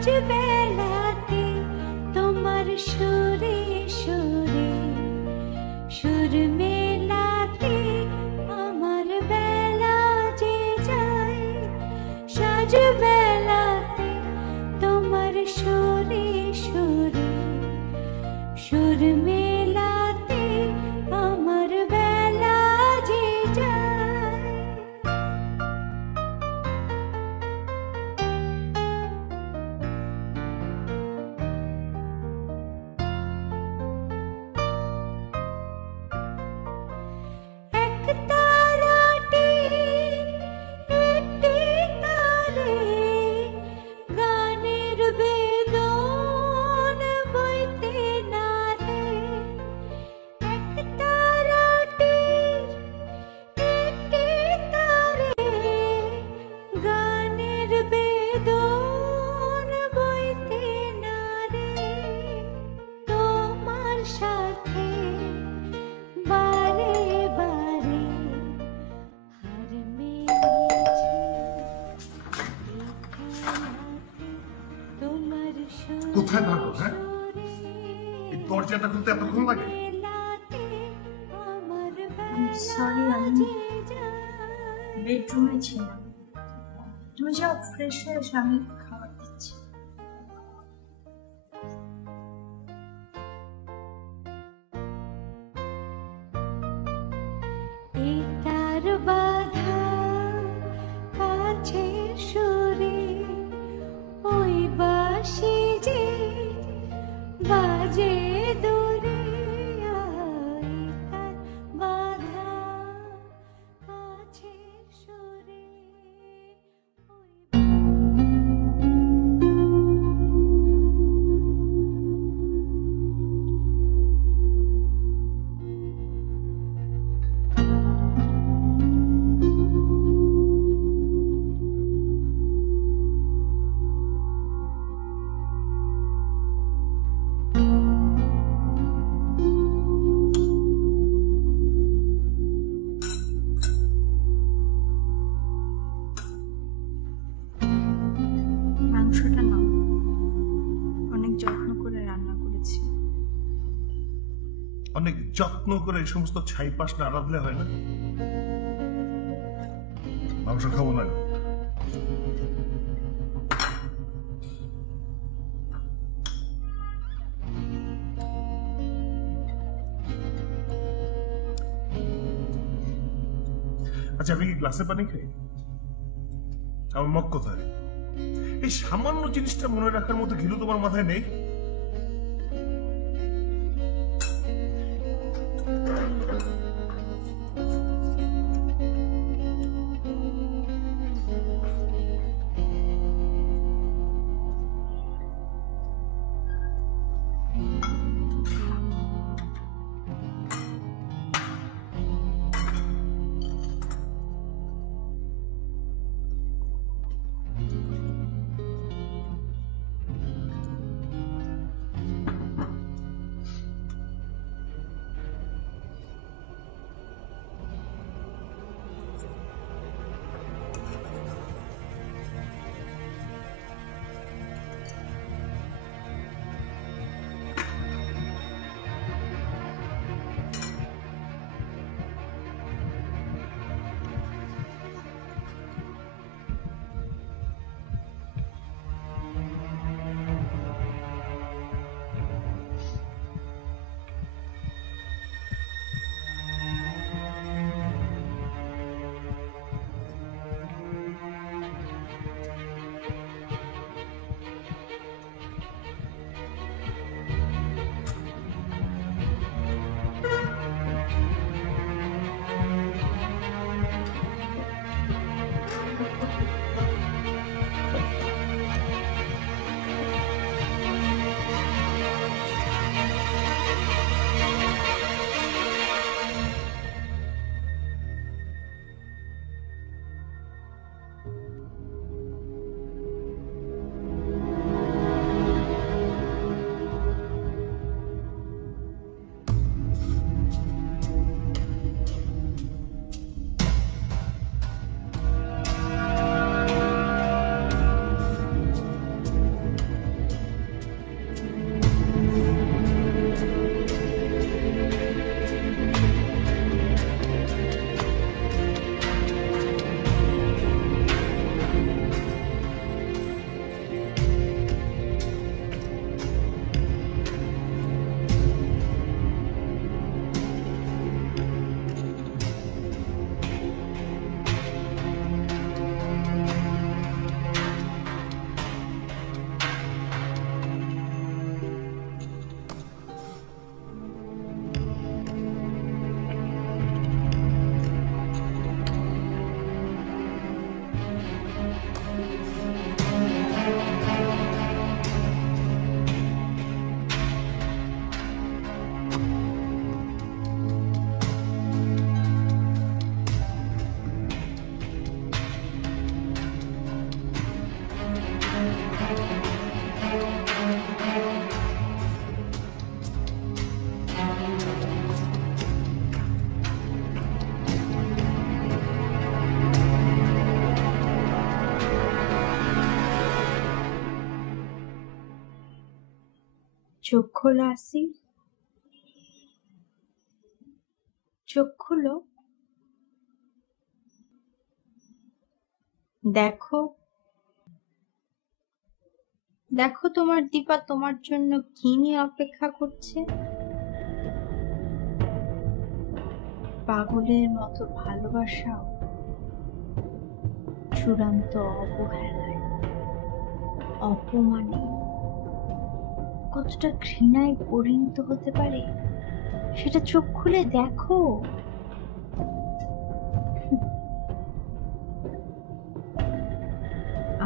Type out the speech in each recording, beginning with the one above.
সাজ বেলাতে তোমার সুরে সুরে সুর মেলাতে আমার বেলা যে যায় সাজ বেলাতে তোমার সুরে সুরে সুর মেলাতে আমার বেলা যে যায়। এক তারাটি একটি তারে গানের বেদন বইতে নারে। এক তারাটি একটি তারে গানের বেদন বইতে নারে। তোমার সাথে বারে বারে হার মেলেছি এই খেলাতে তোমার কোথায় থাকো, হ্যাঁ? সুরে এই দরজাটা খুলতে এতক্ষণ লাগে? মেলাতে আমার সরি, বেলা আমি যে যায়। বেডরুমে ছিলাম। তুমি যাও, ফ্রেশ হয়ে এসে আমি খাবার দিচ্ছি। এই তার বাধা কাছে সুরে ওই বাঁশি যে বাজে দূরে। এই তার বাধা কাছে সুরে ওই মাংসটা নাও, অনেক যত্ন করে রান্না করেছি। অনেক যত্ন করে এই সমস্ত ছাই পাশ না রাঁধলে হয় না? মাংস খাবো না। আচ্ছা, আমি কি গ্লাসে পানি খাই? আমার মগ কোথায়? এই সামান্য জিনিসটা মনে রাখার মতো ঘিলু তোমার মাথায় নেই? চোখ খোলো আসি, চোখ খোলো। দেখো দেখো তোমার দীপা তোমার জন্য কি নিয়ে অপেক্ষা করছে। পাগলের মতো ভালোবাসাও চূড়ান্ত অবহেলায়, অপমানে কতটা ঘৃণায় পরিণত হতে পারে সেটা চোখ খুলে দেখো।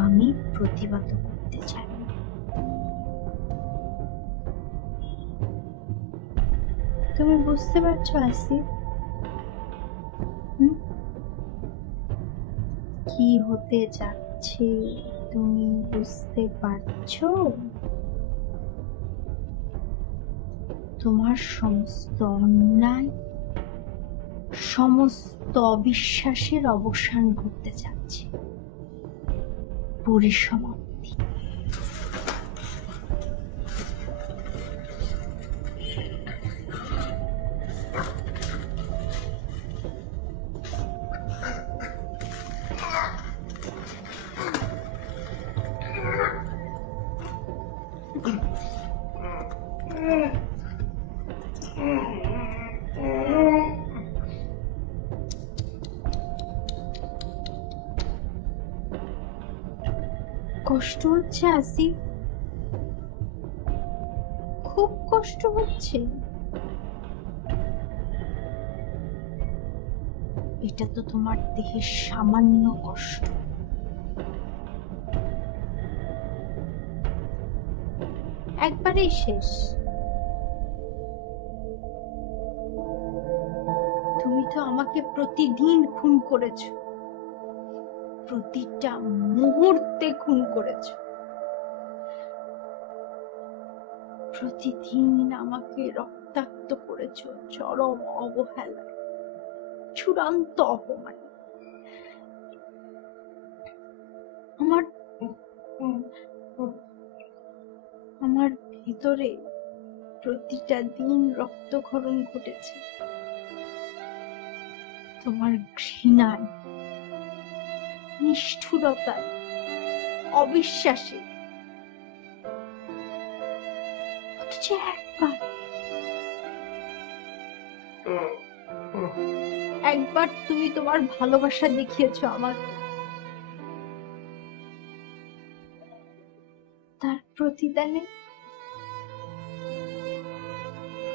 আমি প্রতিবাদ করতে চাই না। তুমি বুঝতে পারছো আসিফ, কি হতে যাচ্ছে? তুমি বুঝতে পারছো? তোমার সমস্ত অন্যায়, সমস্ত অবিশ্বাসের অবসান ঘটতে যাচ্ছে, পরিসমাপ্তি। কষ্ট হচ্ছে আসিফ, খুব কষ্ট হচ্ছে। এটা তো তোমার দেহের সামান্য কষ্ট, একবারেই শেষ। তুমি তো আমাকে প্রতিদিন খুন করেছো, প্রতিটা মুহূর্তে খুন করেছো, প্রতিদিন আমাকে রক্তাক্ত করেছো চরম অবহেলায়, চূড়ান্ত অপমান। আমার ভিতরে প্রতিটা দিন রক্তক্ষরণ ঘটেছে তোমার ঘৃণায়, নিষ্ঠুরতায়, অবিশ্বাসে। অথচ একবার তুমি তোমার ভালোবাসা দেখিয়েছো আমাকে, তার প্রতিদানে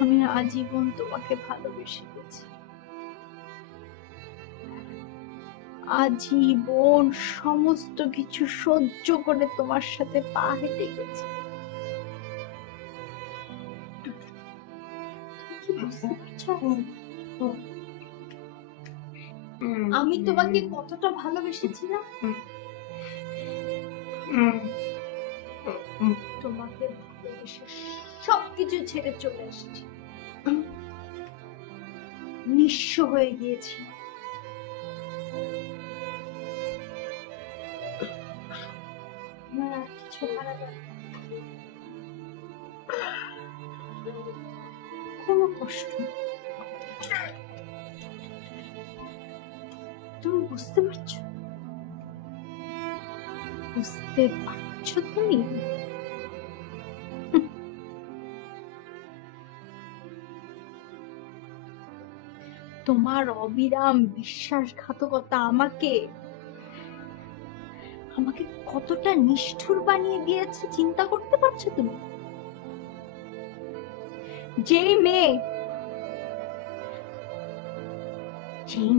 আমি আজীবন তোমাকে ভালোবেসে গেছি, আজীবন সমস্ত কিছু সহ্য করে তোমার সাথে পা হেঁটে গেছি। আমি তোমাকে কতটা ভালোবেসেছিলাম, তোমাকে ভালোবেসে সবকিছু ছেড়ে চলে এসেছি, নিঃস্ব হয়ে গিয়েছি। আমার আর কিছু ভালো লাগে না, কোনো কষ্ট নেই। তুমি বুঝতে পারছো? বুঝতে পারছো তুমি? তোমার অবিরাম বিশ্বাসঘাতকতা আমাকে কতটা নিষ্ঠুর বানিয়ে দিয়েছে চিন্তা করতে পারছো তুমি? যেই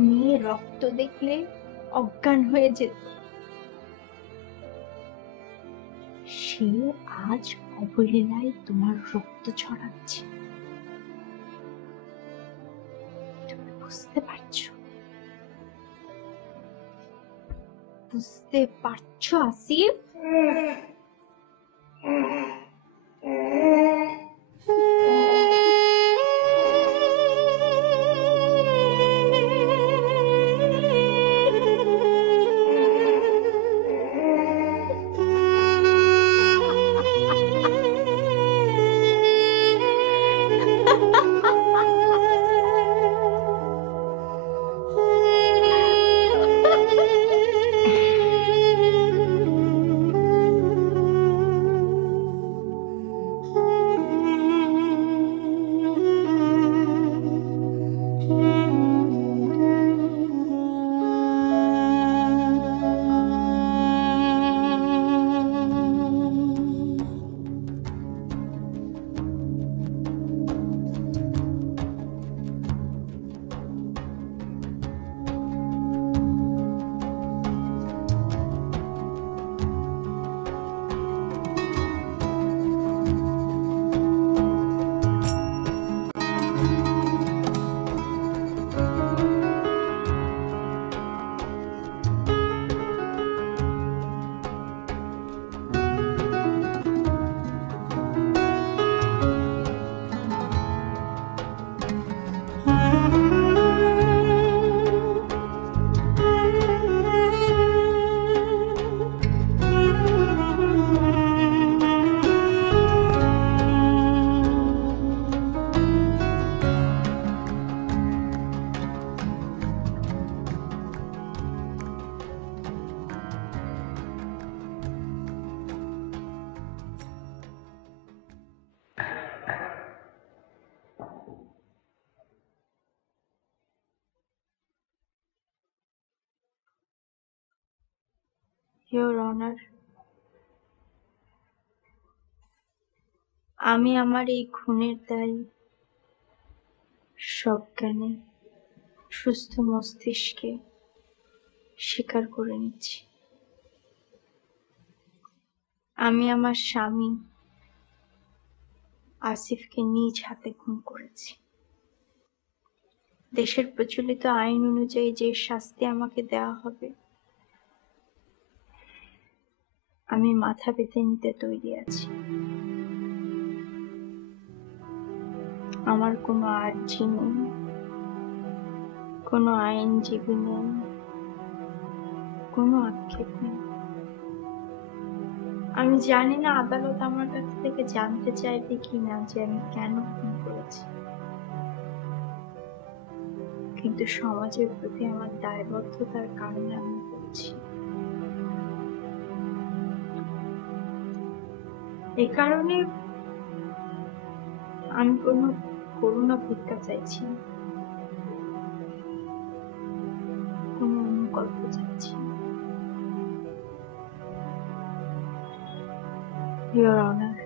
মেয়ে রক্ত দেখলে অজ্ঞান হয়ে যেত, সে আজ অবহেলায় তোমার রক্ত ছড়াচ্ছে। তুমি বুঝতে পারছো? বুঝতে পারছো আসিফ? ইয়োর অনার, আমি আমার এই খুনের দায় সজ্ঞানে সুস্থ মস্তিষ্কে স্বীকার করে নিচ্ছি। আমি আমার স্বামী আসিফকে নিজ হাতে খুন করেছি। দেশের প্রচলিত আইন অনুযায়ী যে শাস্তি আমাকে দেওয়া হবে আমি মাথা পেতে নিতে তৈরি আছি। আমার কোনো আর্জি নেই, কোনো আইনজীবী নেই, কোনো আক্ষেপ নেই। আমি জানি না আদালত আমার কাছ থেকে জানতে চাইবে কিনা যে আমি কেন খুন করেছি, কিন্তু সমাজের প্রতি আমার দায়বদ্ধতার কারণে আমি বলছি। এই কারণে আমি কোনো করুণা ভিক্ষা চাইছি না, কোনো অনুকল্প চাইছি না। ইয়োর অনার,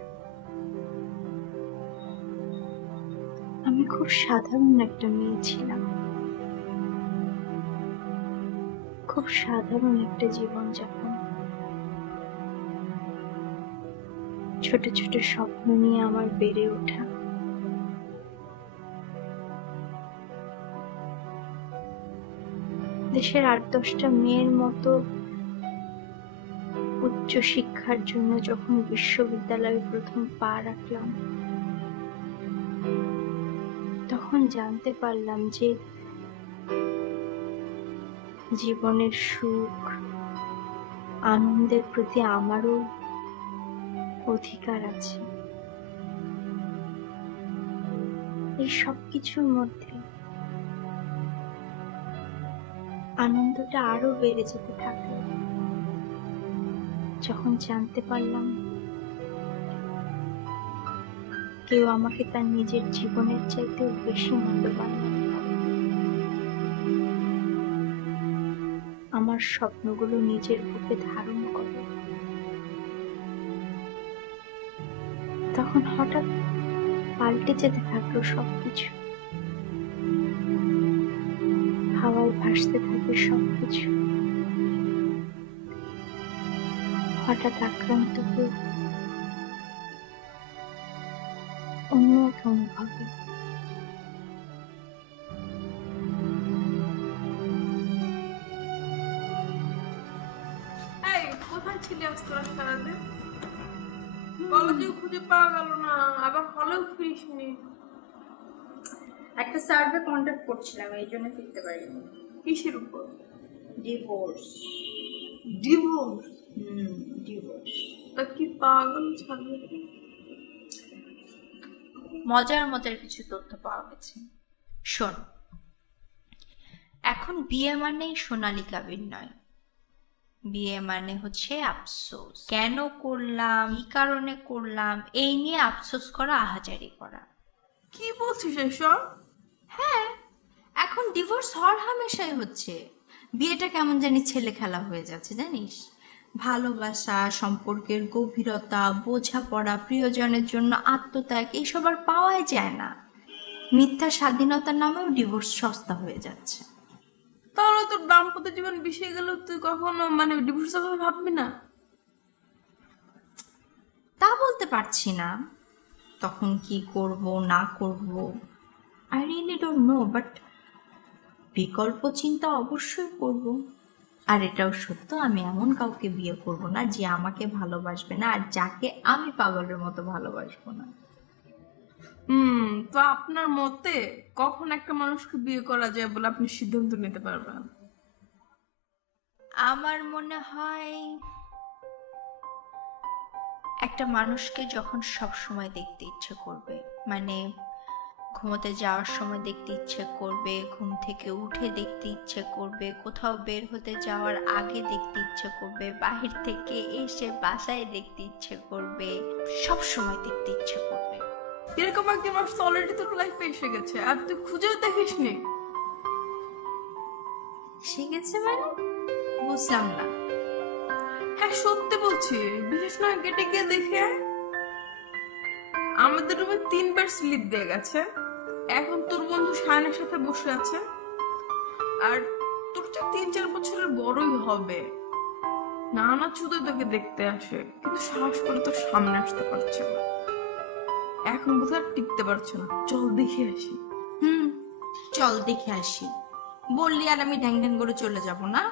আমি খুব সাধারণ একটা মেয়ে ছিলাম, খুব সাধারণ একটা জীবন যাপন, ছোট ছোট স্বপ্ন নিয়ে আমার বেড়ে ওঠা। দেশের ৮-১০টা মেয়ের মতো উচ্চ শিক্ষার জন্য যখন বিশ্ববিদ্যালয়ে প্রথম পা রাখলাম তখন জানতে পারলাম যে জীবনের সুখ আনন্দের প্রতি আমারও অধিকার আছে। এই সব কিছুর মধ্যে আনন্দটা আরো বেড়ে যেতে থাকলো যখন জানতে পারলাম কেউ আমাকে তার নিজের জীবনের চাইতেও বেশি মূল্যবান মনে করে। আমার স্বপ্নগুলো নিজের বুকে ধারণ করে। তখন হঠাৎ পাল্টে যেতে থাকলো সবকিছু, হাওয়ায় ভাসতে থাকে সবকিছু। হঠাৎ আক্রান্ত হয়ে অন্য এক অনুভবে। এই কোথায় ছিলি আজ তোরা সারাদিন? কলেজেও খুঁজে পাওয়া গেল না, আবার হলেও ফিরিসনি। একটা সার্ভে কন্ট্যাক্ট করছিলাম, এই জন্য ফিরতে পারিনি। কিসের উপর? ডিভোর্স। ডিভোর্স? ডিভোর্স। তা কি পাগল ছাড়বে? মজার মজার কিছু তথ্য পাওয়া গেছে, শোন। এখন বিয়ে মানেই সোনালী কাবিন নয়, বিয়ে মানে হচ্ছে আফসোস। কেন করলাম, কি কারণে করলাম, এই নিয়ে আফসোস করা, আহাজারি করা। কি বলছিস এসব? হ্যাঁ, এখন ডিভোর্স হওয়ার হামেশাই হচ্ছে। বিয়েটা কেমন জানি ছেলে খেলা হয়ে যাচ্ছে জানিস। ভালোবাসা, সম্পর্কের গভীরতা, বোঝাপড়া, প্রিয়জনের জন্য আত্মত্যাগ এইসব আর পাওয়াই যায় না। মিথ্যা স্বাধীনতার নামেও ডিভোর্স সস্তা হয়ে যাচ্ছে। তাহলে তোর দাম্পত্য জীবন বিষে গেল, তুই কখনো ডিভোর্সের কথা ভাববি না? তা বলতে পারছি না, তখন কি করব না করব I really don't know, but বিকল্প চিন্তা অবশ্যই করব। আর এটাও সত্য, আমি এমন কাউকে বিয়ে করব না যে আমাকে ভালোবাসবে না আর যাকে আমি পাগলের মতো ভালোবাসবো না। তো আপনার মতে কখন একটা মানুষকে বিয়ে করা যায় বলে আপনি সিদ্ধান্ত নিতে পারবেন? আমার মনে হয় একটা মানুষকে যখন সব সময় দেখতে ইচ্ছে করবে, মানে ঘুমোতে যাওয়ার সময় দেখতে ইচ্ছে করবে, ঘুম থেকে উঠে দেখতে ইচ্ছে করবে, কোথাও বের হতে যাওয়ার আগে দেখতে ইচ্ছে করবে, বাহির থেকে এসে বাসায় দেখতে ইচ্ছে করবে, সব সময় দেখতে ইচ্ছে করবে। এরকম একজন মানুষ অলরেডি তোর লাইফে এসে গেছে আর তুই খুঁজেও দেখিসনি। এসে গেছে মানে বুঝলাম না। হ্যাঁ সত্যি বলছি, বিশেষ নয় গেটে গিয়ে দেখে আয়। আমাদের রুমে 3বার স্লিপ দিয়ে গেছে। এখন তোর বন্ধু শায়নের সাথে বসে আছে। আর তোর তো 3-4 বছরের বড়ই হবে। নানা ছুতোই তোকে দেখতে আসে, কিন্তু সাহস করে তোর সামনে আসতে পারছে না। এখন কোথাও টিকতে পারছে না। চল দেখে আসি। চল দেখে আসি বললি আর আমি ঢ্যাং ঢ্যাং করে চলে যাব না?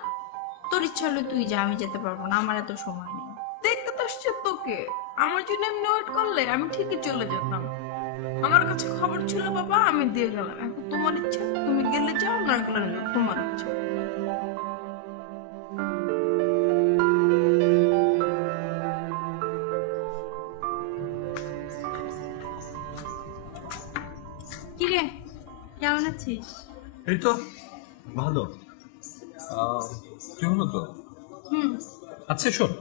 তোর ইচ্ছা হলে তুই যা, আমি যেতে পারবো না, আমার এত সময় নেই। দেখতে তো আসছে তোকে। আমার জন্য এমনি ওয়েট করলে আমি ঠিকই চলে যেতাম। আমার কাছে খবর ছিল বাবা, আমি দিয়ে গেলাম। এখন তোমার ইচ্ছা, তুমি গেলে যাও, না গেলে না, তোমার ইচ্ছা। কিরে, কেমন আছিস? এই তো ভালো। কি হলো তো? আচ্ছা শোন,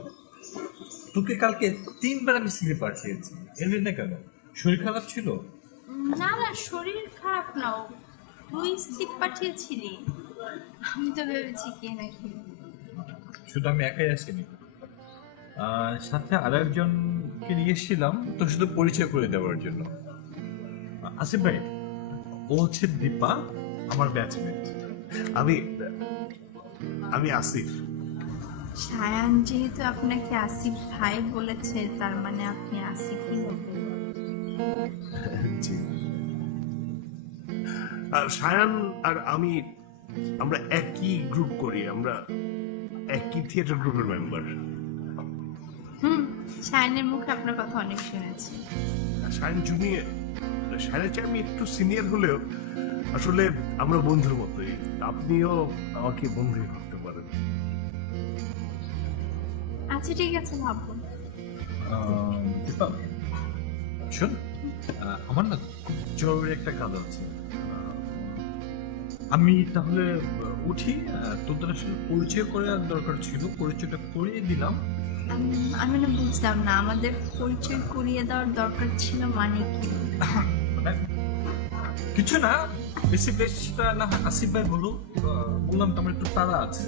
তোকে কালকে 3বার আমি স্লিপ পাঠিয়েছি, এলি না কেন? শরীর খারাপ ছিল? না না, শরীর খারাপ নাও, তুই স্লিপ পাঠিয়েছিলি। আমি তো ভেবেছি কে নাকি। শুধু আমি একাই আসিনি, সাথে আর একজনকে নিয়ে এসেছিলাম তোর শুধু পরিচয় করে দেওয়ার জন্য। আসিফ ভাই, ও হচ্ছে দীপা, আমার ব্যাচমেট। আমি আমি আসিফ। সায়ান যেহেতু আপনাকে আসিফ ভাই বলেছে, তার মানে আপনি আসিফই হবেন। জি। আর সায়ান আর আমি, আমরা একই গ্রুপ করি, আমরা একই থিয়েটার গ্রুপের মেম্বার। সায়ানের মুখে আপনার কথা অনেক শুনেছি। সায়ান জুনিয়র, সায়ানের চেয়ে আমি একটু সিনিয়র হলেও আসলে আমরা বন্ধুর মতোই। আপনিও আমাকে বন্ধুই ভাবতে পারেন। আচ্ছা ঠিক আছে, ভাববো। দীপা শোন, আমার না খুব জরুরি একটা কাজ আছে। আমি তাহলে উঠি। তোদের আসলে পরিচয় করে আর দরকার ছিল, পরিচয়টা করিয়ে দিলাম। আমি না বুঝলাম না, আমাদের পরিচয় করিয়ে দেওয়ার দরকার ছিল মানে কি? মানে কিছু না, বেশি বেশটা না হয় আসিফ ভাই বলুক। বললাম তো আমার একটু তাড়া আছে।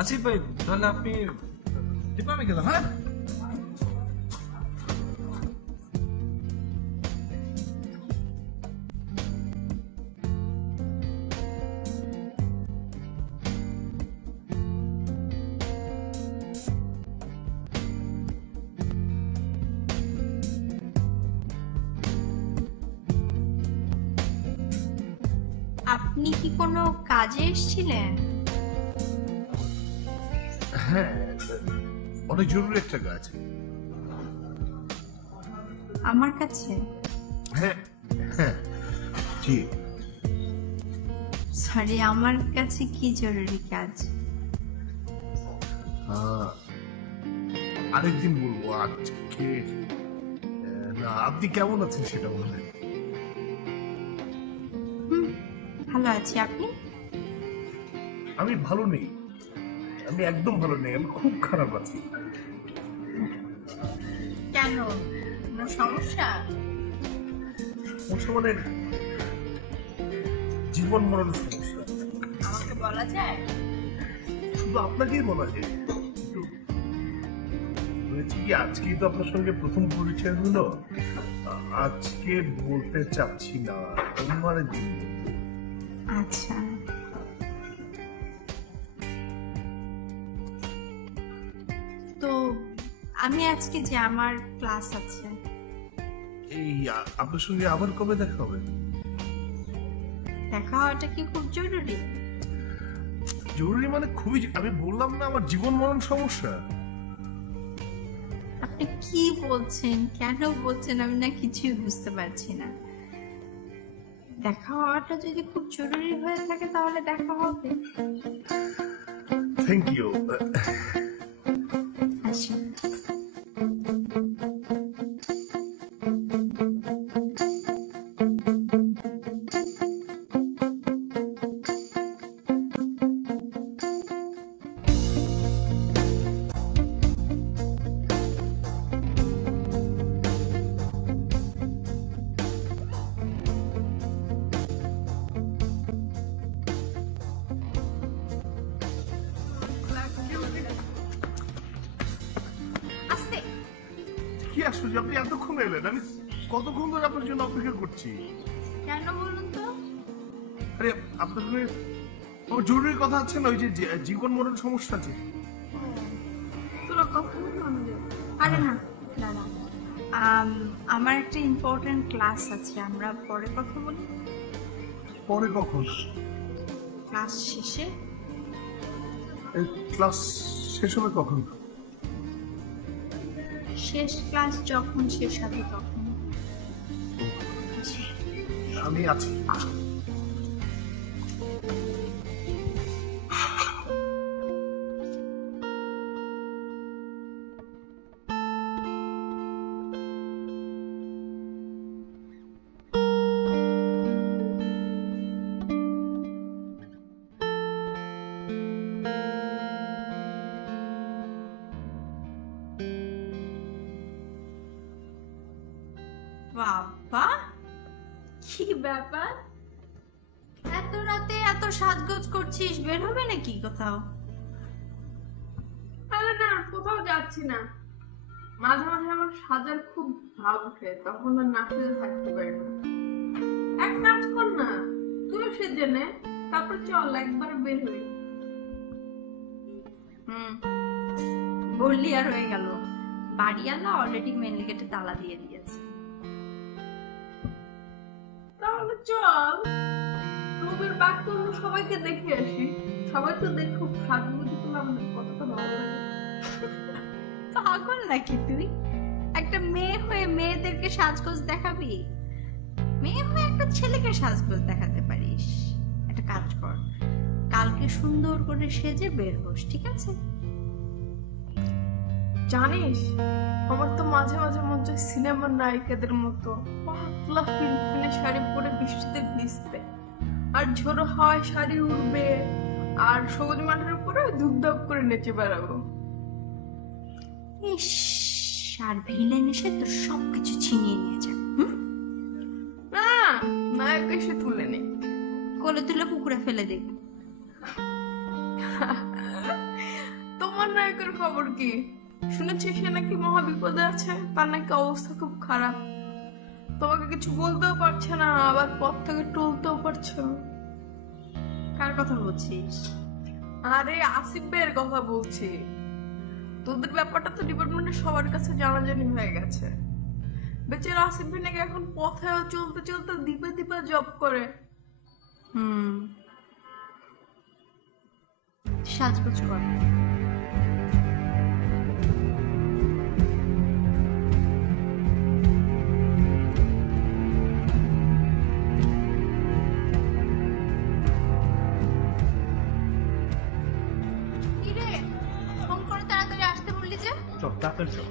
আসিফ ভাই তাহলে আপনি, দীপা আমি গেলাম। হ্যাঁ আপনি কি কোনো কাজে এসেছিলেন? হ্যাঁ, অনেক জরুরি একটা কাজ। আমার কাছে? হ্যাঁ হ্যাঁ জি। সরি, আমার কাছে কি জরুরি কাজ? আরেকদিন বলবো, আজকে না। আপনি কেমন আছেন সেটা বলেন। ভালো আছি, আপনি? আমি ভালো নেই, আমি একদম ভালো নেই, আমি খুব খারাপ আছি। কেন, কোনো সমস্যা? মানে জীবন মরণ সমস্যা। আমাকে বলা যায়? শুধু আপনাকেই বলা যায়। কিন্তু হয়েছে কি, আজকেই তো আপনার সঙ্গে প্রথম পরিচয় হলো। আজকে বলতে চাচ্ছি না, অন্য দিন। আচ্ছা, তো আমি আজকে যে আমার ক্লাস আছে। এই আপনার সঙ্গে আবার কবে দেখা হবে? দেখা হওয়াটা কি খুব জরুরি? জরুরি মানে খুবই, আমি বললাম না আমার জীবন মরণ সমস্যা। আপনি কি বলছেন, কেন বলছেন, আমি না কিছুই বুঝতে পারছি না। দেখা হওয়াটা যদি খুব জরুরি হয়ে থাকে তাহলে দেখা হবে। Thank you. আসুন। আশ্চর্য, আপনি এতক্ষণ এলেন? আমি কতক্ষণ ধরে আপনার জন্য অপেক্ষা করছি। কেন বলুন তো? আরে আপনার সঙ্গে আমার জরুরি কথা আছে না, ওই যে জীবন মরণ সমস্যা আছে। তোরা কথা বল না আমাদের। আরে না না না, আমার একটা ইম্পর্টেন্ট ক্লাস আছে, আমরা পরে কথা বলি। পরে কখন? ক্লাস শেষে। ক্লাস শেষ হবে কখন? শেষ ক্লাস যখন শেষ হবে তখন। আমি আছি। বাবা, কি ব্যাপার? এত রাতে এত সাজগোজ করছিস, বের হবে নাকি কোথাও? আরে না, কোথাও যাচ্ছি না। মাঝে মাঝে আমার সাজার খুব ভাব ওঠে, তখন আর না সেজে থাকতে পারি না। এক কাজ কর না, তুই সেজে নে, তারপর চল একবার বের হই। বললি আর হয়ে গেল। বাড়িওয়ালা অলরেডি মেন গেটে তালা দিয়ে দিয়েছে। তাহলে চল, রবির বাক করলো, সবাইকে দেখে আসি। সবাই তো দেখুক সাজগুজি করলে আমাদের কতটা ভালো লাগে। পাগল নাকি তুই? একটা মেয়ে হয়ে মেয়েদেরকে সাজগোজ দেখাবি? মেয়ে হয়ে একটা ছেলেকে সাজগোজ দেখাতে পারিস। একটা কাজ কর, কালকে সুন্দর করে সেজে বের হোস, ঠিক আছে? জানিস, আমার তো মাঝে মাঝে মন চায় সিনেমার নায়িকাদের মতো পাতলা ফিনফিনে শাড়ি পরে বৃষ্টিতে ভিজতে, আর ঝোড়ো হাওয়ায় শাড়ি উড়বে, আর সবুজ মাঠের উপরে ধুপধাপ করে নেচে বেড়াবো। ইস, আর ভিলেন এসে তোর সবকিছু ছিনিয়ে নিয়ে যাবে। না, নায়ক এসে তুলে নেই, কোলে তুলে পুকুরে ফেলে দেখবি। তোমার নায়কের খবর কি? শুনেছি সে নাকি মহা বিপদে আছে, তার নাকি অবস্থা খুব খারাপ। তোমাকে কিছু বলতেও পারছে না, আবার পথ থেকে টলতেও পারছে না। কার কথা বলছিস? আরে আসিফ ভাইয়ের কথা বলছি। তোদের ব্যাপারটা তো ডিপার্টমেন্টের সবার কাছে জানাজানি হয়ে গেছে। বেচারা আসিফ ভাই নাকি এখন পথে চলতে চলতে দ্বীপে দ্বীপে জব করে। সাজগোজ কর। চল তাড়াতাড়ি চল।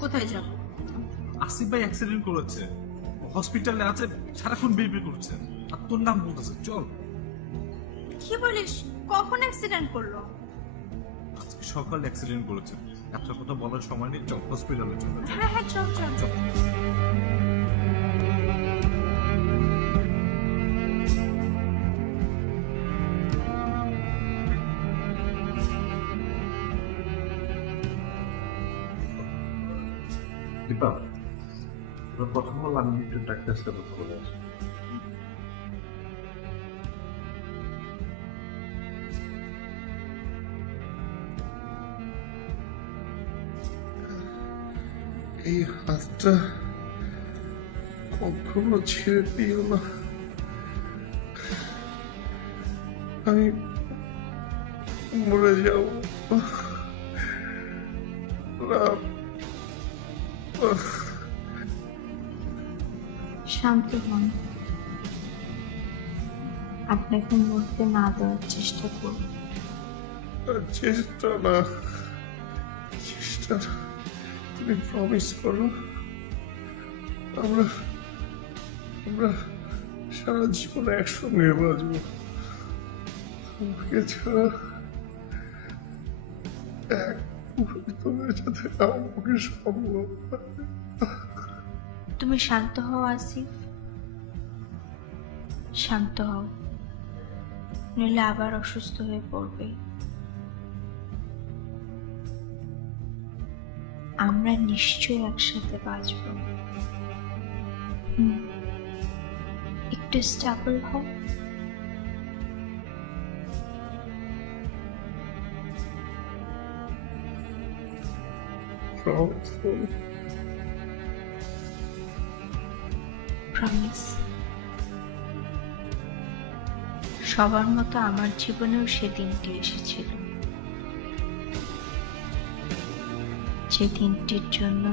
কোথায় যাব? আসিফ ভাই অ্যাক্সিডেন্ট করেছে, হসপিটালে আছে, সারাক্ষণ বিড়বিড় করছে, আর তোর নাম বলতেছে। চল। কি বলিস? কখন অ্যাক্সিডেন্ট করলো? আজকে সকালে অ্যাক্সিডেন্ট করেছে। এত কথা বলার সময় নেই, চল হসপিটালে চল। হ্যাঁ হ্যাঁ, চল চল চল। দীপা, তোর কথা বল, আমি একটু ডাক্তার সাথে কথা বলে আসি। এই হাতটা কখনো ছেড়ে দিও না, আমি মরে যাব না। শান্ত হন, আপনাকে মরতে না দেওয়ার চেষ্টা করুন। চেষ্টা না, চেষ্টা না, তুমি প্রমিস করো আমরা আমরা সারা জীবন একসঙ্গে বাঁচবো। তোমাকে ছাড়া এক মুহূর্তের সাথে আমাকে সম্ভব না। তুমি শান্ত হও আসিফ, শান্ত হও, নইলে আবার অসুস্থ হয়ে পড়বে। আমরা নিশ্চয়ই একসাথে বাঁচব। একটু স্টেবল হও। প্রমিস। সবার মতো আমার জীবনেও সে দিনটি এসেছিল, যে দিনটির জন্য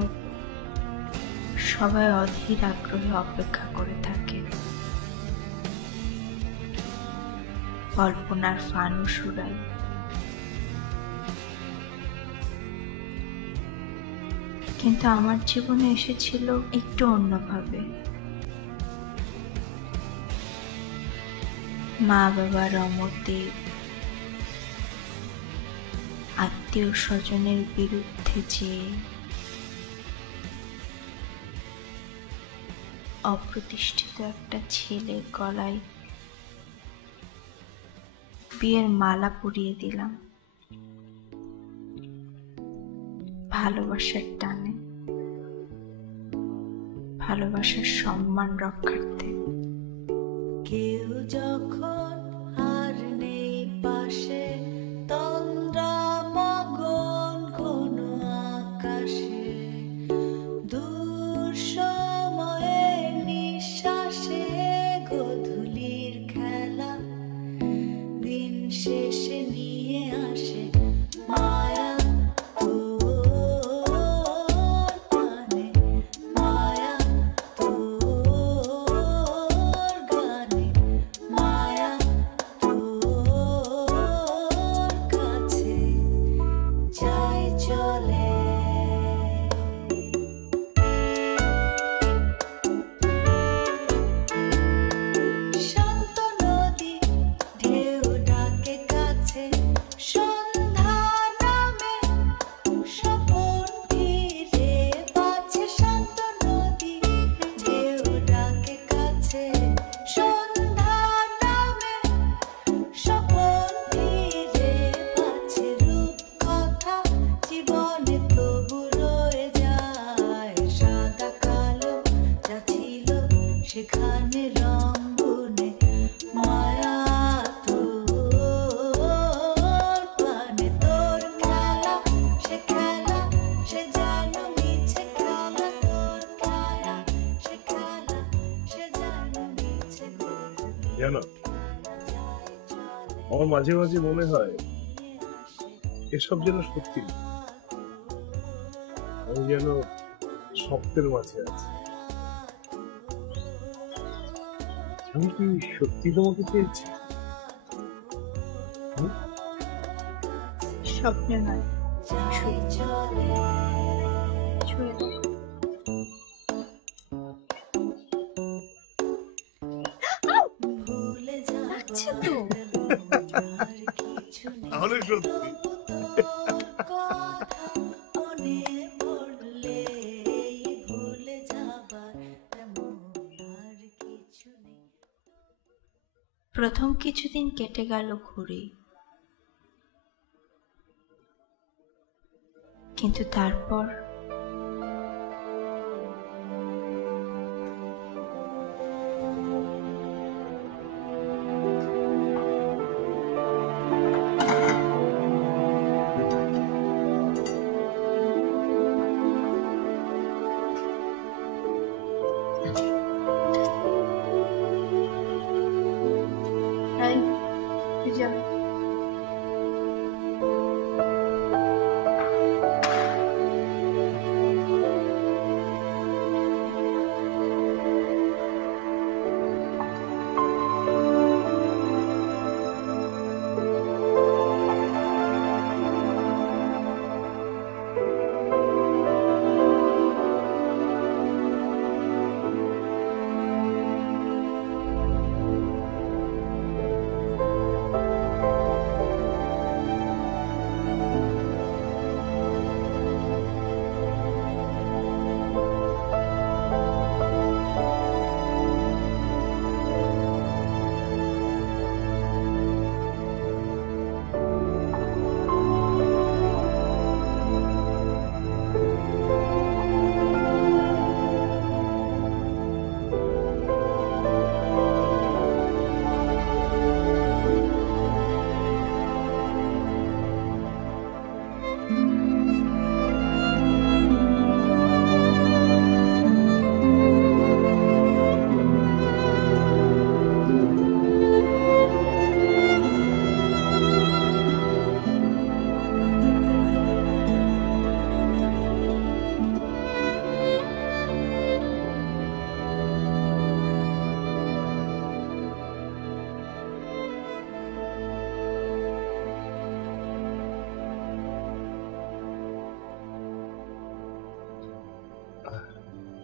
সবাই অধীর আগ্রহে অপেক্ষা করে থাকে। কল্পনার ফানুস উড়াই, কিন্তু আমার জীবনে এসেছিল একটু অন্যভাবে। মা বাবার অমতে, আত্মীয় স্বজনের বিরুদ্ধে যে অপ্রতিষ্ঠিত একটা ছেলের গলায় বিয়ের মালা পরিয়ে দিলাম ভালোবাসার টানে, ভালোবাসার সম্মান রক্ষার্থে। কেউ যখন আর নেই পাশে, তন্দ্রা মগন কোন আকাশে, দূর সময়ে নিঃশ্বাসে গোধূলির খেলা, দিন শেষে নিয়ে আসে মায়া তোর গানে, মায়া তোর গানে, মায়া তোর কাছে যাই চলে। শান্ত নদী ঢেউ ডাকে কাছে, সন্ধ্যা নামে স্বপন ফিরে পাছে। শান্ত নদী ঢেউ ডাকে কাছে, সন্ধ্যা নামে স্বপন ফিরে পাছে। রূপ কথা জীবনে তবু রয়ে যায়, সাদা কালো যা ছিল সেখানে রং গুনে, মায়া তোর পানে। তোর খেলা সে খেলা, সে যেন মিছে খেলা, তোর খেলা সে খেলা, সে যেন মিছে খেলা। জানো, আমার মাঝে মাঝে মনে হয় এসব যেন সত্যি না। আমি যেন স্বপ্নের মাঝে আছি। আমি কি সত্যি তোমাকে পেয়েছি? স্বপ্নে নয়, ছুঁয়ে ছুঁয়ে দাও। ভুলে লাগছে তো। আর কিছু নেই তাহলে সত্যি। কথা মনে পড়লে ভুলে যাবার তেমন আর কিছু নেই। প্রথম কিছুদিন কেটে গেল ঘুরে, কিন্তু তারপর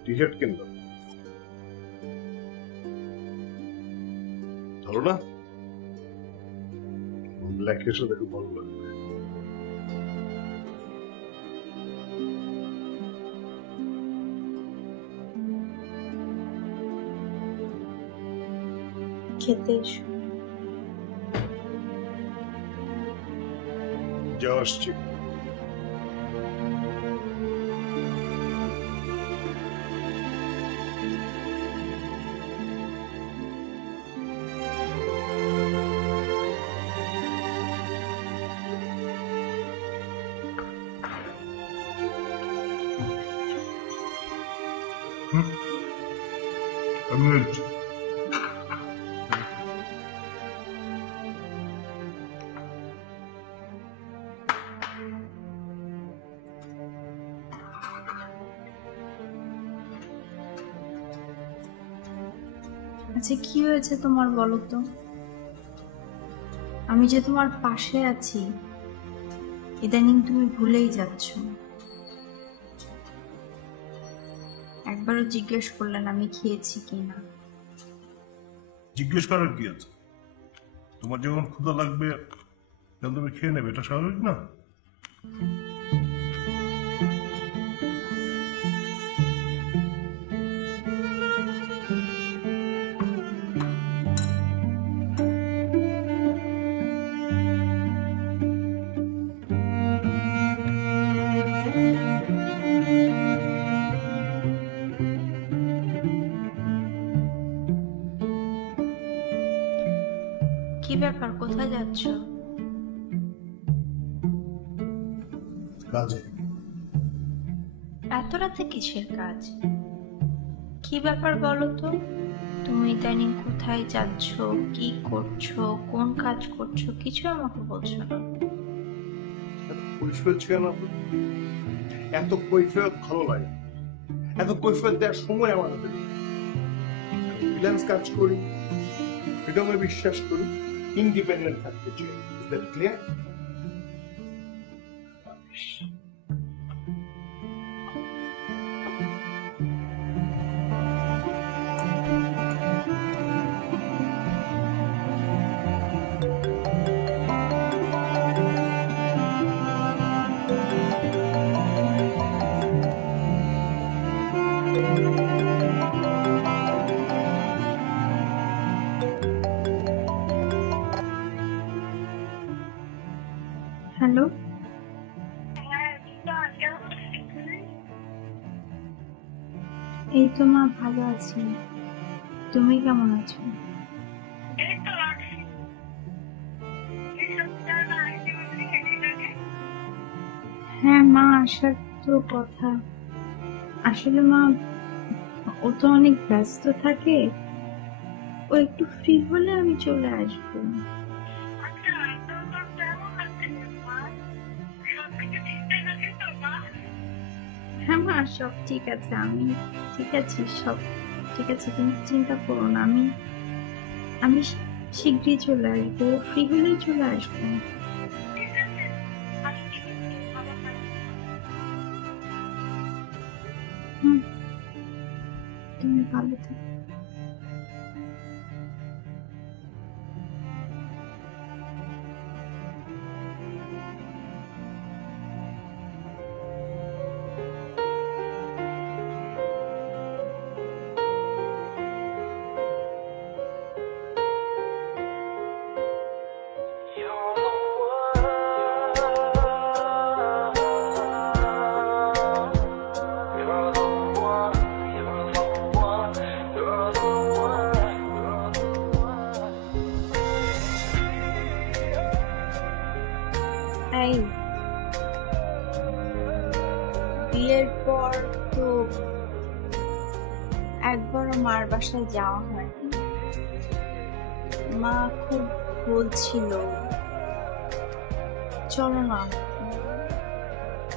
টি শার্ট কিনলাম, ধরো না, ব্ল্যাকের সাথে খুব ভালো লাগবে। খেতে এসো। যা আসছি। আমি আসছি। আচ্ছা কি হয়েছে তোমার বলো তো? আমি যে তোমার পাশে আছি, ইদানিং তুমি ভুলেই যাচ্ছ। একবারও জিজ্ঞেস করলেন আমি খেয়েছি কিনা। জিজ্ঞেস করার কি আছে? তোমার যখন ক্ষুধা লাগবে তখন তুমি খেয়ে নেবে, এটা স্বাভাবিক না? কি ব্যাপার, কোথায় যাচ্ছ? কাজে। এত রাতে কিসের কাজ? কি ব্যাপার বলো তো? তুমি ইদানিং কোথায় যাচ্ছ, কি করছো, কোন কাজ করছো, কিছু আমাকে বলছো না। কৈফিয়ত ছিল না তো? এত কৈফিয়ত ভালো লাগে, এত কৈফিয়ত দেওয়ার সময় আমার হাতে নেই। ফ্রিল্যান্স কাজ করি, ফ্রিডমে বিশ্বাস করি, ইন্ডিপেন্ডেন্ট থাকতে চাই। Is that clear? হ্যালো, এই তো মা ভালো আছি। তুমি কেমন আছো? হ্যাঁ মা, আসার তো কথা। আসলে মা, ও তো অনেক ব্যস্ত থাকে, ও একটু ফ্রি হলে আমি চলে আসবো। হ্যাঁ মা, সব ঠিক আছে, আমি ঠিক আছি, সব ঠিক আছে, তুমি চিন্তা করো না। আমি আমি শীঘ্রই চলে আসবো, ফ্রি হলেই চলে আসবো। হুম, তুমি ভালো থাকো। এই বিয়ের পর তো একবারও মার বাসায় যাওয়া হয়নি। মা খুব বলছিল চলো না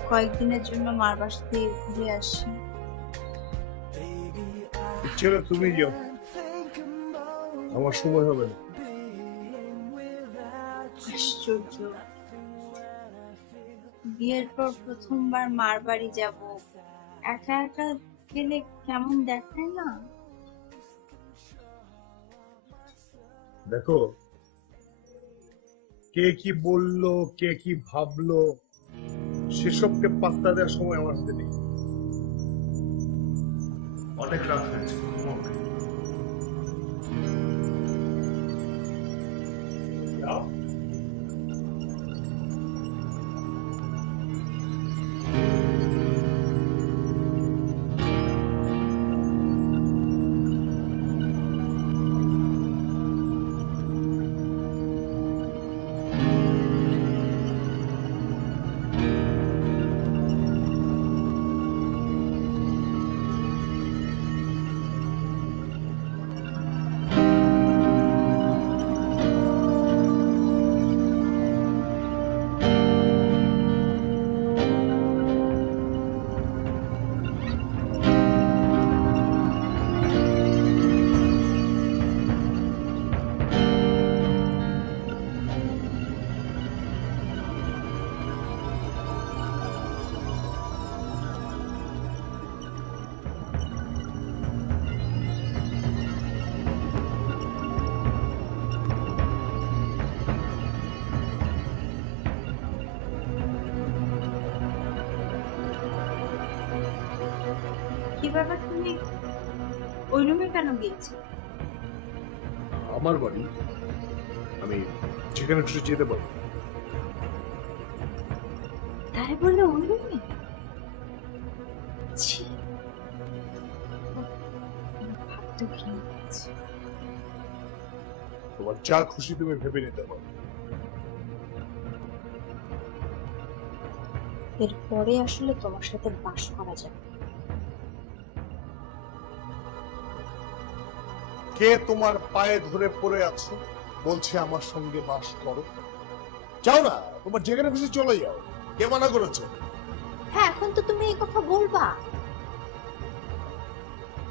কয়েকদিনের জন্য মার বাসা থেকে ঘুরে আসি। ছেলে তুমি যাও, আমার সময় হবে না। আশ্চর্য, বিয়ের পর প্রথমবার মার বাড়ি যাব, একা একা গেলে কেমন দেখায় না? দেখো, কে কি বললো, কে কি ভাবলো, সেসবকে পাত্তা দেওয়ার সময় আমার হাতে নেই। অনেক রাত হয়েছে, ঘুমাও। যাও। কি ব্যাপার, তুমি ওই রুমে কেন গিয়েছো? আমার বাড়ি, আমি যেখানে খুশি যেতে পারবো। তাই বলে ওই রুমে? ছি, ভাবতে ঘৃণা করছে। তোমার যা খুশি তুমি ভেবে নিতে পারো। এরপরে আসলে তোমার সাথে বাস করা যাবে। কে তোমার পায়ে ধরে পড়ে আছো, বলছে আমার সঙ্গে বাস করো? যাও না, তোমার যেখানে খুশি চলে যাও। কে মানা করেছে? হ্যাঁ, এখন তো তুমি এই কথা বলবা,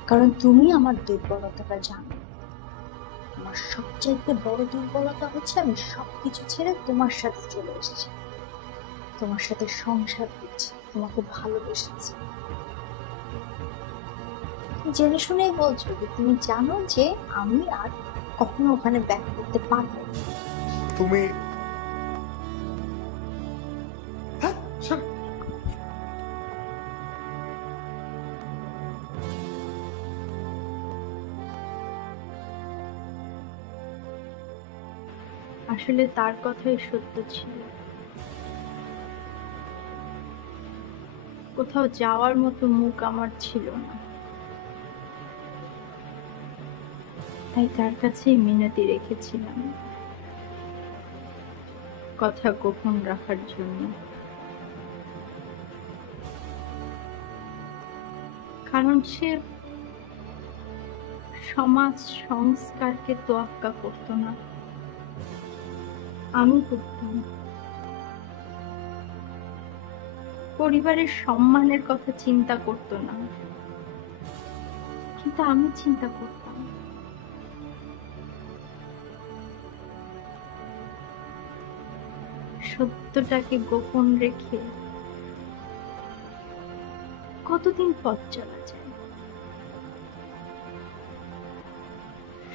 কারণ তুমি আমার দুর্বলতাটা জানো। আমার সবচাইতে বড় দুর্বলতা হচ্ছে আমি সবকিছু ছেড়ে তোমার সাথে চলে এসেছি, তোমার সাথে সংসার করছি, তোমাকে ভালোবেসেছি। জেনে শুনেই বলছো যে তুমি জানো যে আমি আর কখনো ওখানে ব্যাক করতে পারবো না। তুমি হ্যাঁ, শোন। আসলে তার কথাই সত্য ছিল। কোথাও যাওয়ার মতো মুখ আমার ছিল না, তাই তার কাছেই মিনতি রেখেছিলাম কথা গোপন রাখার জন্য। কারণ সে সমাজ সংস্কারকে তোয়াক্কা করতো না, আমি করতাম। পরিবারের সম্মানের কথা চিন্তা করতো না, কিন্তু আমি চিন্তা করতাম। সত্যটাকে গোপন রেখে কতদিন পথ চলা যায়?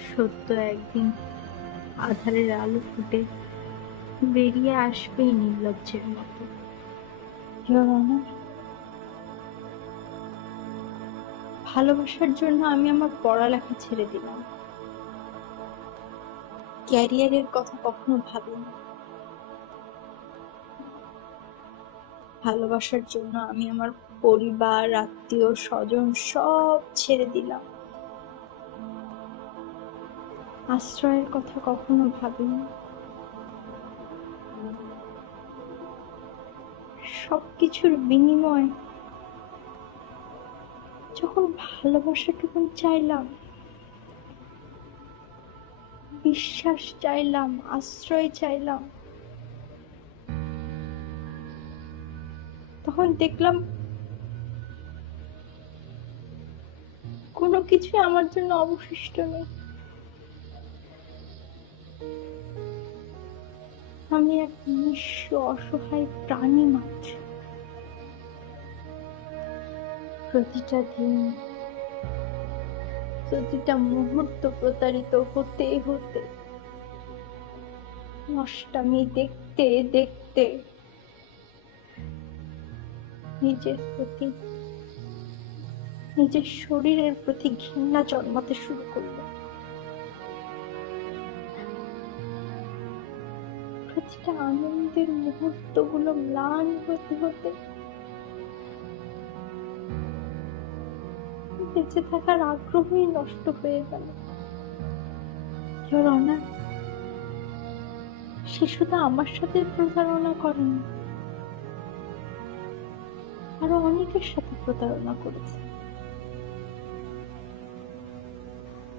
সত্য একদিন আধারের আলো ফুটে বেরিয়ে আসবেই নির্লজ্জের মতো। Your Honor, ভালোবাসার জন্য আমি আমার পড়ালেখা ছেড়ে দিলাম, ক্যারিয়ারের কথা কখনো ভাবিনি। ভালোবাসার জন্য আমি আমার পরিবার, আত্মীয় স্বজন সব ছেড়ে দিলাম। আশ্রয়ের কথা কখনো ভাবিনি। সবকিছুর বিনিময়ে যখন ভালোবাসাটুকু চাইলাম, বিশ্বাস চাইলাম, আশ্রয় চাইলাম, তখন দেখলাম কোনো কিছুই আমার জন্য অবশিষ্ট নেই। আমি এক নিঃস্ব অসহায় প্রাণী মাত্র। প্রতিটা দিন, প্রতিটা মুহূর্ত প্রতারিত হতে হতে নষ্টামি দেখতে দেখতে নিজের প্রতি, নিজের শরীরের প্রতি ঘৃণা জন্মাতে শুরু করলো। প্রতিটা আনন্দের মুহূর্তগুলো ম্লান হতে হতে বেঁচে থাকার আগ্রহই নষ্ট হয়ে গেল। রনা, সে শুধু আমার সাথে প্রতারণা করেনি, আরো অনেকের সাথে প্রতারণা করেছে।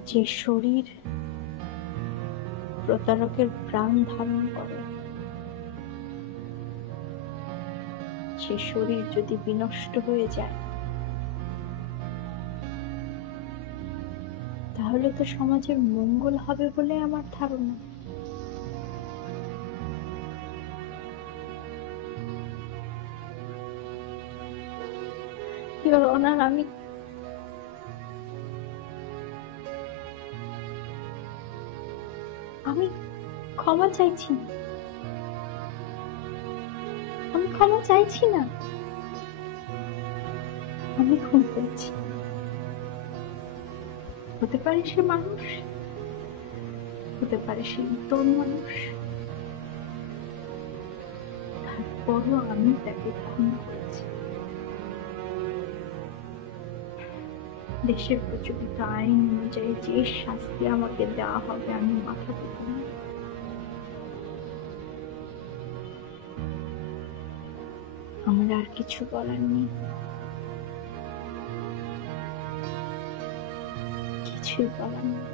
যে শরীর প্রতারকের প্রাণ ধারণ করে, সে শরীর যদি বিনষ্ট হয়ে যায়, তাহলে তো সমাজের মঙ্গল হবে বলে আমার ধারণা। ইওর অনার, আমি ক্ষমা চাইছি না। আমি ক্ষমা চাইছি না। আমি খুন করেছি। হতে পারে সে মানুষ, হতে পারে সে ইতর মানুষ, তারপরও আমি তাকে খুন করেছি। দেশের প্রচলিত আইন অনুযায়ী যে শাস্তি আমাকে দেওয়া হবে আমি মাথা পেতে নেব। আমার আর কিছু বলার নেই, কিছুই বলার নেই।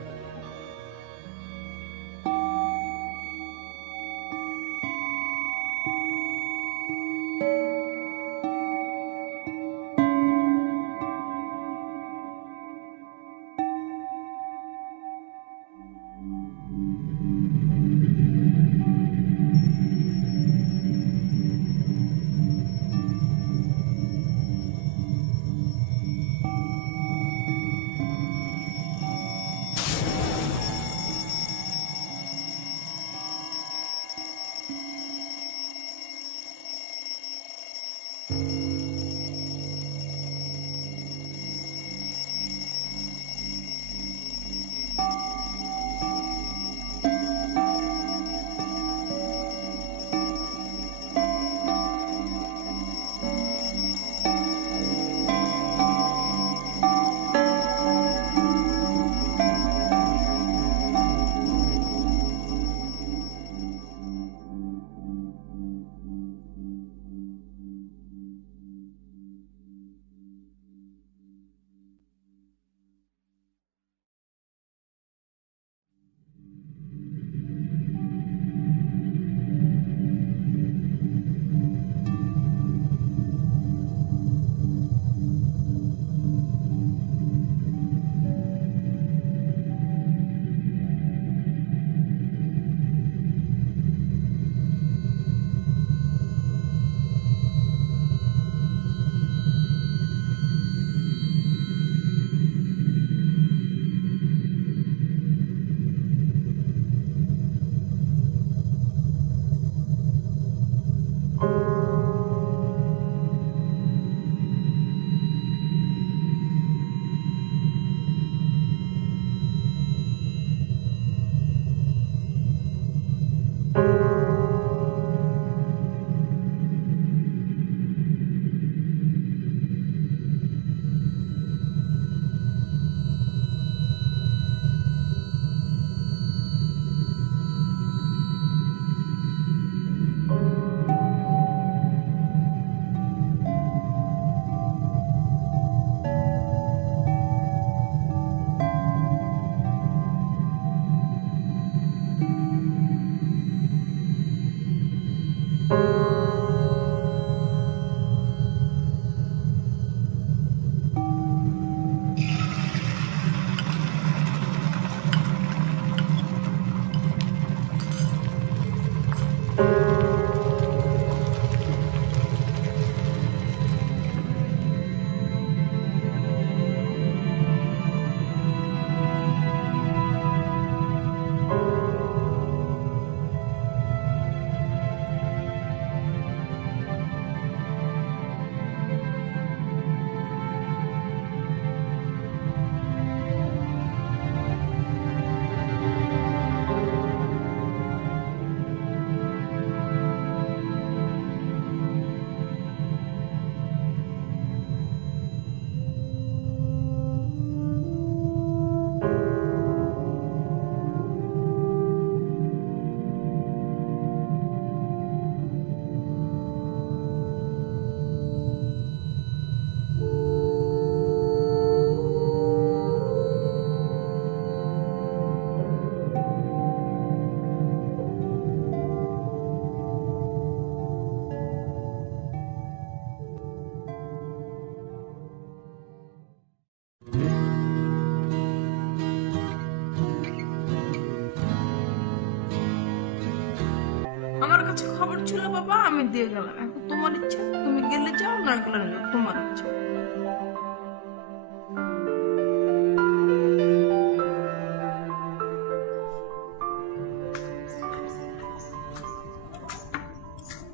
খাবার ছিল বাবা, আমি দিয়ে গেলাম। এখন তোমার ইচ্ছা, তুমি গেলে যাও, না গেলে না যাও, তোমার ইচ্ছা।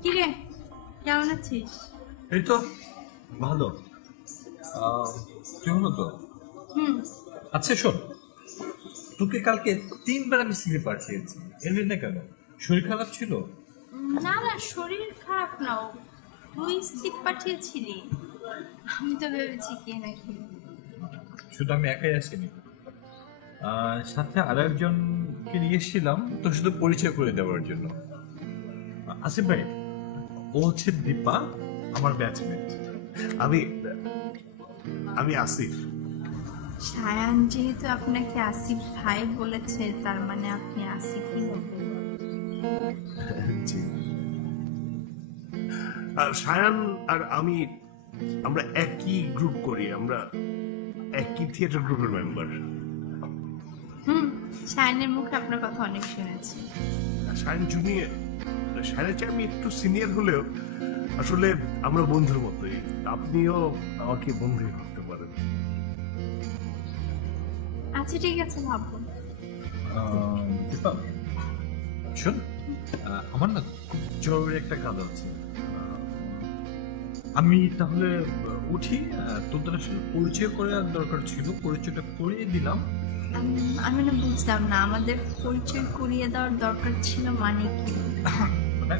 কিরে, কেমন আছিস? এই তো ভালো। কি হলো তো? আচ্ছা শোন, তোকে কালকে 3বার আমি স্লিপ পাঠিয়েছি, এলি না কেন? শরীর খারাপ ছিল? না না, শরীর খারাপ না, তুই স্লিপ পাঠিয়েছিলি। আমি তো ভেবেছি কে নাকি। শুধু আমি একাই আসিনি, সাথে আর একজনকে নিয়ে এসেছিলাম তোর শুধু পরিচয় করে দেওয়ার জন্য। আসিফ ভাই, ও হচ্ছে দীপা, আমার ব্যাচমেট। আমি আমি আসিফ। সায়ান যেহেতু আপনাকে আসিফ ভাই বলেছে, তার মানে আপনি আসিফই হবেন। জি। আর সায়ান আর আমি, আমরা একই গ্রুপ করি, আমরা একই থিয়েটার গ্রুপের মেম্বার। সায়ানের মুখে আপনার কথা অনেক শুনেছি। সায়ান জুনিয়র, সায়ানের চেয়ে আমি একটু সিনিয়র হলেও আসলে আমরা বন্ধুর মতোই। আপনিও আমাকে বন্ধুই ভাবতে পারেন। আচ্ছা ঠিক আছে, ভাববো। দীপা শোন, আমার না খুব জরুরি একটা কাজ আছে। আমি তাহলে উঠি। তোদের আসলে পরিচয় করার দরকার ছিল, পরিচয়টা করিয়ে দিলাম। আমি না বুঝলাম না, আমাদের পরিচয় করিয়ে দেওয়ার দরকার ছিল মানে কি? মানে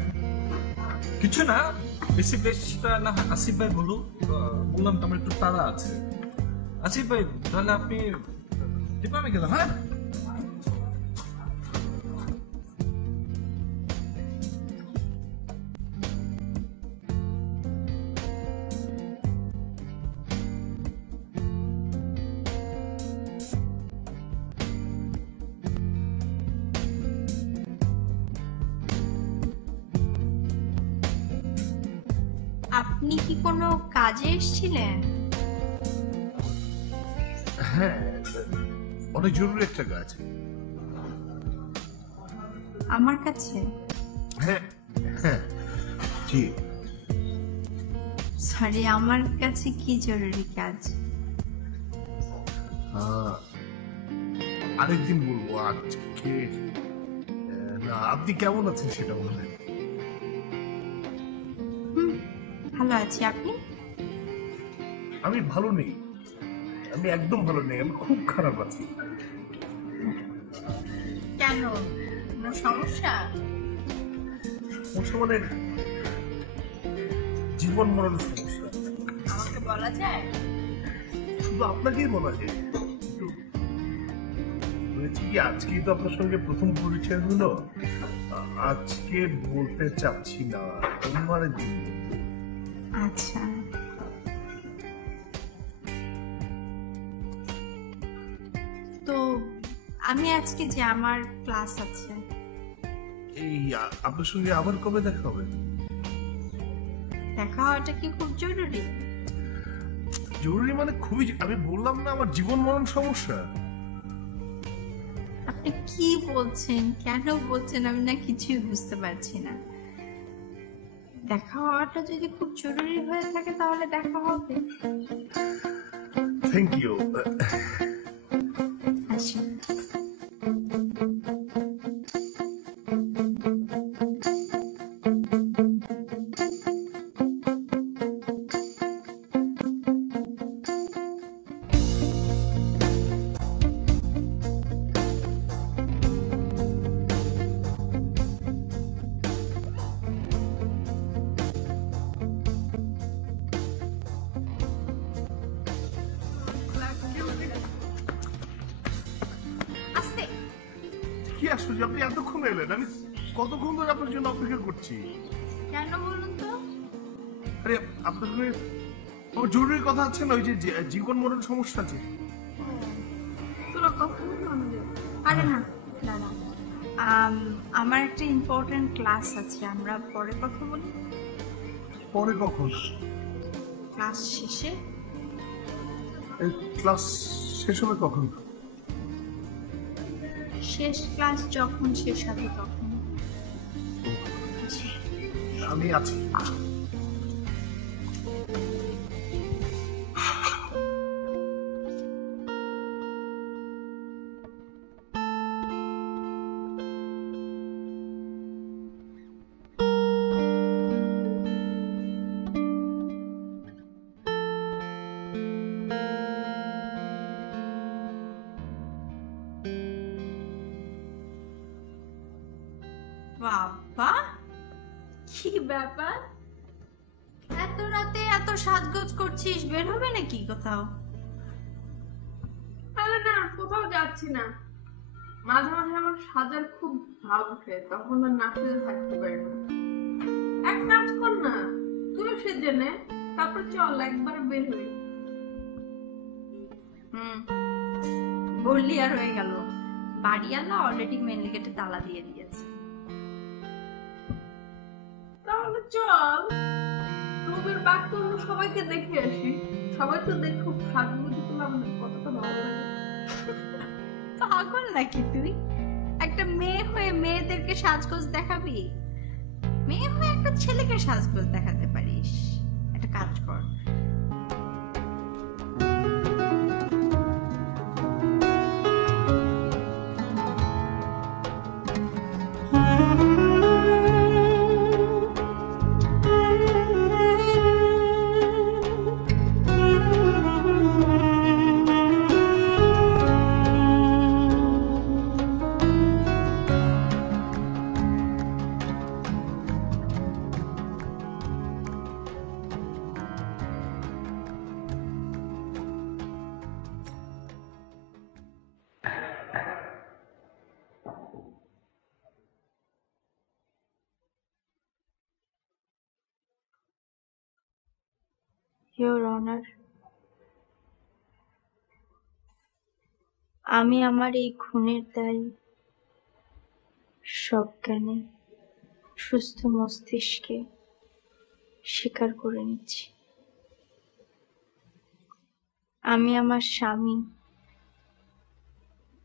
কিছু না, বেশি সেটা না হয় আসিফ ভাই বলুক। বললাম তো আমার একটু তাড়া আছে। আসিফ ভাই তাহলে আপনি, দীপা আমি গেলাম। হ্যাঁ আপনি কি কোনো কাজে এসেছিলেন? হ্যাঁ, অনেক জরুরি একটা কাজ। আমার কাছে? হ্যাঁ হ্যাঁ, জি। সরি, আমার কাছে কি জরুরি কাজ? আরেকদিন বলবো, আজকে না। আপনি কেমন আছেন সেটা বলেন। ভালো আছি, আপনি? আমি ভালো নেই, আমি একদম ভালো নেই, আমি খুব খারাপ আছি। কেন, কোনো সমস্যা? সমস্যা মানে জীবন মরণ সমস্যা। আমাকে বলা যায়? শুধু আপনাকেই বলা যায়। একটু বলেছি কি, আজকেই তো আপনার সঙ্গে প্রথম পরিচয় হলো, আজকে বলতে চাচ্ছি না, তোমার দিন। আচ্ছা, তো আমি আজকে যে আমার ক্লাস আছে। এই আপনার সঙ্গে আবার কবে দেখা হবে? দেখা হওয়াটা কি খুব জরুরি? জরুরি মানে খুবই, আমি বললাম না আমার জীবন মরণ সমস্যা। আপনি কি বলছেন, কেন বলছেন, আমি না কিছুই বুঝতে পারছি না। দেখা হওয়াটা যদি খুব জরুরি হয়ে থাকে তাহলে দেখা হবে। Thank you. আসি। আস্তে। কি আশ্চর্য, আপনি এতক্ষণ এলেন? আমি কতক্ষণ ধরে আপনার জন্য অপেক্ষা করছি। কেন বলুন তো? আরে আপনার সঙ্গে আমার জরুরি কথা আছে না, ওই যে জীবন মরণ সমস্যা আছে। তোরা কখন বললি? আরে না, দাঁড়া। আমার একটা ইম্পর্টেন্ট ক্লাস আছে, আমরা পরে কথা বলি। পরে কখন? ক্লাস শেষে। ক্লাস শেষ হবে কখন? শেষ ক্লাস যখন শেষ হবে তখন। আমি আছি। বাবা, কি ব্যাপার? এত রাতে এত সাজগোজ করছিস, বের হবে নাকি কোথাও? আরে না, কোথাও যাচ্ছি না। মাঝে মাঝে আমার সাজার খুব ভাব ওঠে, তখন আর না সেজে থাকতে পারি না। এক কাজ কর না, তুইও সেজে নে, তারপর চল একবার বের হই। বললি আর হয়ে গেল। বাড়িওয়ালা অলরেডি মেন গেটে তালা দিয়ে দিয়েছে। তাহলে চল, রবির বাক করলো, সবাইকে দেখে আসি। সবাই তো দেখুক সাজগুজি করলে আমাদের কতটা ভালো লাগে। পাগল নাকি তুই? একটা মেয়ে হয়ে মেয়েদেরকে সাজগোজ দেখাবি? মেয়ে হয়ে একটা ছেলেকে সাজগোজ দেখাতে পারিস। একটা কাজ কর, ইয়োর অনার, আমি আমার এই খুনের দায় সজ্ঞানে সুস্থ মস্তিষ্কে স্বীকার করে নিচ্ছি। আমি আমার স্বামী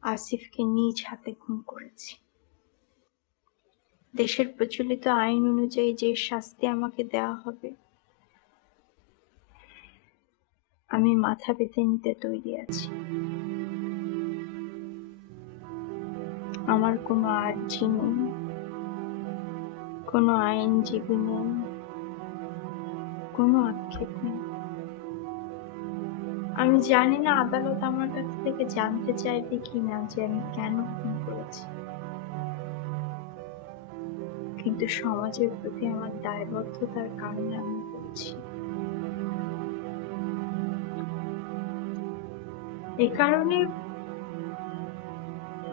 আসিফকে নিজ হাতে খুন করেছি। দেশের প্রচলিত আইন অনুযায়ী যে শাস্তি আমাকে দেওয়া হবে, আমি মাথা পেতে নিতে তৈরি আছি। আমার কোনো আর্জি নেই, কোনো আইনজীবী নেই, কোনো আক্ষেপ নেই। আমি জানি না আদালত আমার কাছ থেকে জানতে চাইবে কিনা যে আমি কেন খুন করেছি, কিন্তু সমাজের প্রতি আমার দায়বদ্ধতার কারণে আমি বলছি। এই কারণে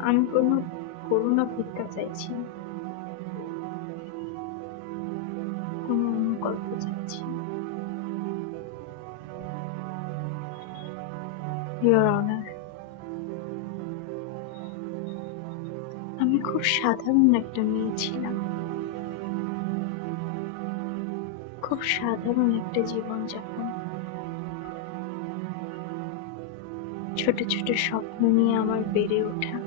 আমি কোনো করুণা ভিক্ষা চাইছি না, কোনো অনুকল্প চাইছি না। ইয়োর অনার, আমি খুব সাধারণ একটা মেয়ে ছিলাম, খুব সাধারণ একটা জীবন যাপন। ছোট ছোট স্বপ্ন নিয়ে আমার বেড়ে ওঠা।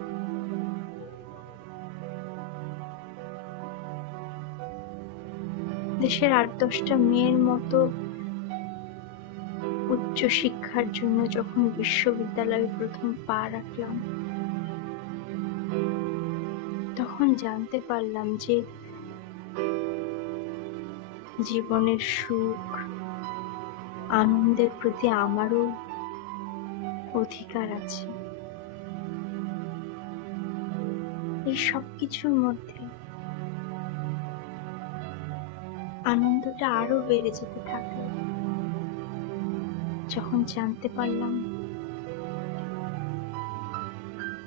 দেশের ৮-১০টা মেয়ের মতো উচ্চ শিক্ষার জন্য যখন বিশ্ববিদ্যালয়ে প্রথম পা রাখলাম, তখন জানতে পারলাম যে জীবনের সুখ আনন্দের প্রতি আমারও অধিকার আছে। এই সব কিছুর মধ্যে আনন্দটা আরো বেড়ে যেতে থাকলো যখন জানতে পারলাম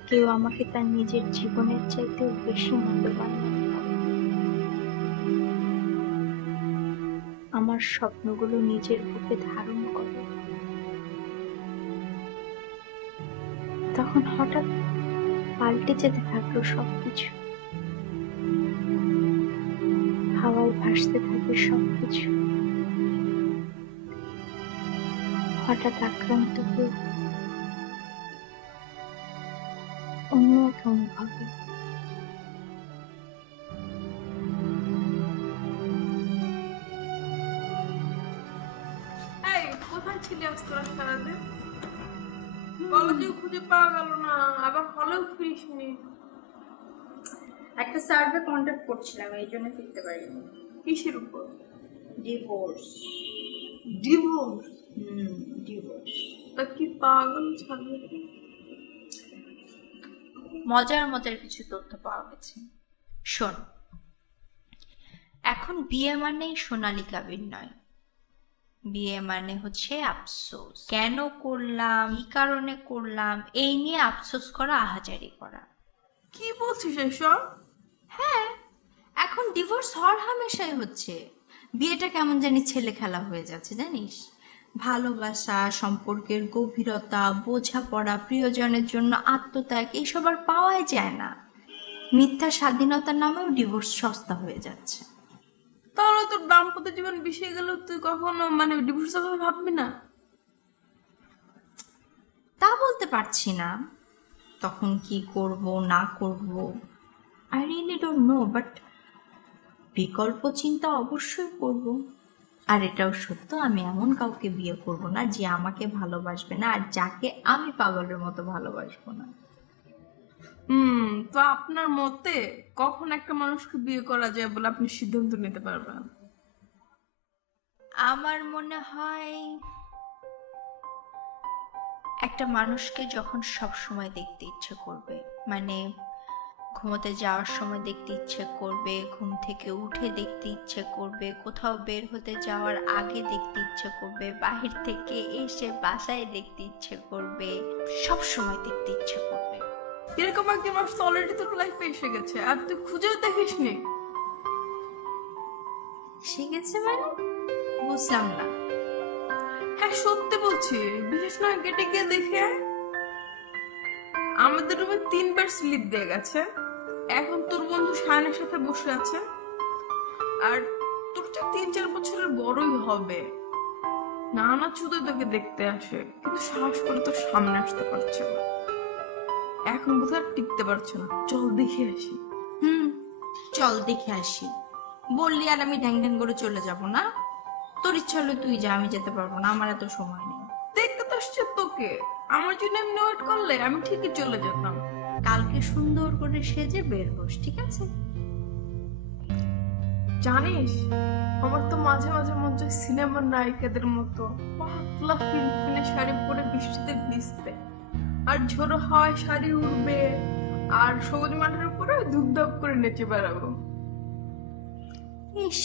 কেউ আমাকে তার নিজের জীবনের চাইতেও বেশি মূল্যবান মনে করে। আমার স্বপ্নগুলো নিজের বুকে ধারণ করে। তখন হঠাৎ পাল্টে যেতে থাকলো সবকিছু, হাওয়ায় ভাসতে থাকে সবকিছু। হঠাৎ আক্রান্ত হয়ে অন্য এক অনুভবে। কলেজেও খুঁজে পাওয়া গেল না, আবার হলেও ফিরিসনি। একটা সার্ভে কন্ট্যাক্ট করছিলাম, এই জন্য ফিরতে পারিনি। কিসের উপর? ডিভোর্স। ডিভোর্স? ডিভোর্স। তা কি পাগল ছাড়বে? মজার মজার কিছু তথ্য পাওয়া গেছে, শোন। এখন বিয়ে মানেই সোনালী কাবিন নয়, বিয়ে মানে হচ্ছে আফসোস। কেন করলাম, কি কারণে করলাম, এই নিয়ে আফসোস করা, আহাজারি করা। কি বলছিস এসব? হ্যাঁ, এখন ডিভোর্স হওয়ার হামেশাই হচ্ছে। বিয়েটা কেমন জানি ছেলে খেলা হয়ে যাচ্ছে জানিস। ভালোবাসা, সম্পর্কের গভীরতা, বোঝাপড়া, প্রিয়জনের জন্য আত্মত্যাগ এইসব আর পাওয়াই যায় না। মিথ্যা স্বাধীনতার নামেও ডিভোর্স সস্তা হয়ে যাচ্ছে। তাহলে তোর দাম্পত্য জীবন বিষে গেল, তুই কখনো ডিভোর্সের কথা ভাববি না? তা বলতে পারছি না, তখন কি করব না করব I really don't know, but বিকল্প চিন্তা অবশ্যই করব। আর এটাও সত্য, আমি এমন কাউকে বিয়ে করব না যে আমাকে ভালোবাসবে না আর যাকে আমি পাগলের মতো ভালোবাসবো না। তো আপনার মতে কখন একটা মানুষকে বিয়ে করা যায় বলে আপনি সিদ্ধান্ত নিতে পারবেন? আমার মনে হয় একটা মানুষকে যখন সব সময় দেখতে ইচ্ছে করবে, মানে ঘুমোতে যাওয়ার সময় দেখতে ইচ্ছে করবে, ঘুম থেকে উঠে দেখতে ইচ্ছে করবে, কোথাও বের হতে যাওয়ার আগে দেখতে ইচ্ছে করবে, বাহির থেকে এসে বাসায় দেখতে ইচ্ছে করবে, সব সময় দেখতে ইচ্ছে করবে। এরকম একজন মানুষ অলরেডি তোর লাইফে এসে গেছে আর তুই খুঁজেও দেখিসনি। এসে গেছে মানে? বুঝলাম না। হ্যাঁ সত্যি বলছি, বিশেষ না গেটে গিয়ে দেখে আয়। আমাদের রুমে 3বার স্লিপ দিয়ে গেছে। এখন তোর বন্ধু শায়নের সাথে বসে আছে, আর তোর তো 3-4 বছরের বড়ই হবে। নানা চুদে তোকে দেখতে আসে, কিন্তু সাহস করে তোর সামনে আসতে পারছে না। এখন কোথাও টিকতে পারছে না, চল দেখে আসি। চল দেখে আসি বললি আর আমি ঢ্যাং ঢ্যাং করে চলে যাব না? তোর ইচ্ছা হলে তুই যা, আমি যেতে পারবো না, আমার এত সময় নেই। দেখতে তো আসছে তোকে, আমার জন্য এমনি ওয়েট করলে আমি ঠিকই চলে যেতাম। কালকে সুন্দর করে সেজে বের হোস, ঠিক আছে? জানিস, আমার তো মাঝে মাঝে মনে হয় সিনেমার নায়িকাদের মতো পাতলা ফিনফিনে শাড়ি পরে বৃষ্টিতে ভিজতে, আর ঝোড়ো হাওয়ায় শাড়ি উড়বে, আর সবুজ মাঠের উপরে ধুপধাপ করে নেচে বেড়াবো। ইস,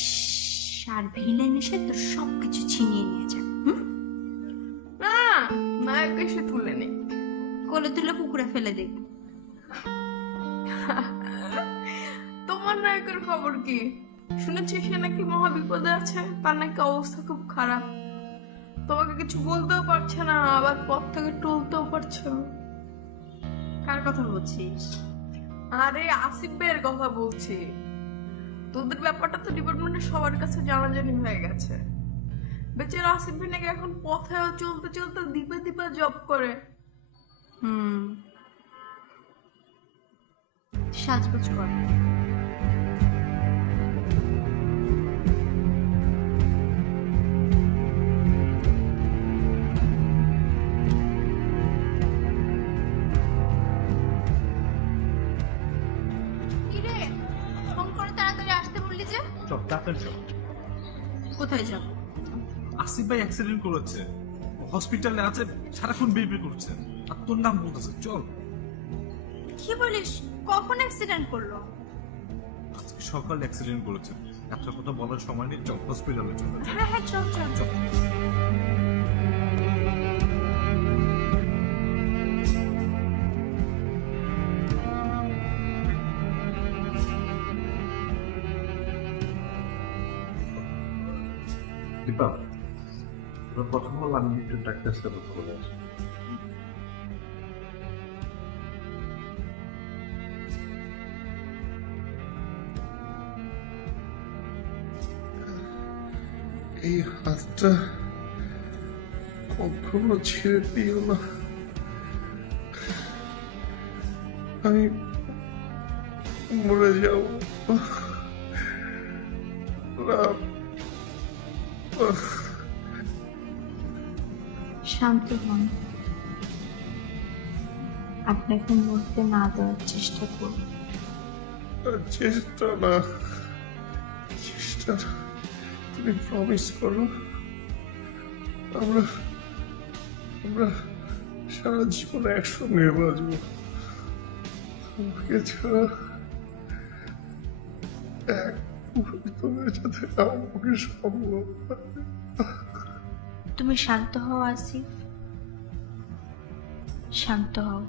আর ভিলেন এসে তোর সবকিছু ছিনিয়ে নিয়ে যাবে। না, নায়ক এসে তুলে নেই, কোলে তুলে পুকুরে ফেলে দেখবি। তোমার নায়কের খবর কি? শুনেছি সে নাকি মহা বিপদে আছে, তার নাকি অবস্থা খুব খারাপ। তোমাকে কিছু বলতেও পারছে না, আবার পথ থেকে টলতেও পারছে না। কার কথা বলছিস? আরে আসিফ ভাইয়ের কথা বলছি। তোদের ব্যাপারটা তো ডিপার্টমেন্টের সবার কাছে জানাজানি হয়ে গেছে। বেচারা আসিফ ভাই নাকি এখন পথে চলতে চলতে দ্বীপে দ্বীপে জব করে। সাজগোজ কর। চল তাড়াতাড়ি চল। কোথায় যাব? আসিফ ভাই অ্যাক্সিডেন্ট করেছে, হসপিটালে আছে, সারাক্ষণ বিড়বিড় করছে, আর তোর নাম বলতেছে। চল। কি বলিস? কখন অ্যাক্সিডেন্ট করলো? আজকে সকালে অ্যাক্সিডেন্ট করেছে, এত কথা বলার সময় নেই, চল হসপিটালে চলে। হ্যাঁ হ্যাঁ, চল চল চল। দীপা, তোর কথা বল, আমি একটু ডাক্তার সাথে করে আসি। এই হাতটা কখনো ছেড়ে দিও না, আমি মরে যাব না। শান্ত হন। আপনাকে মরতে না দেওয়ার চেষ্টা করব। চেষ্টা না, চেষ্টা না। তুমি প্রমিস করো আমরা আমরা সারা জীবন একসঙ্গে বাঁচবো। তোমাকে ছাড়া এক মুহূর্ত বেঁচে থাকা আমার পক্ষে সম্ভব না। তুমি শান্ত হও আসিফ, শান্ত হও,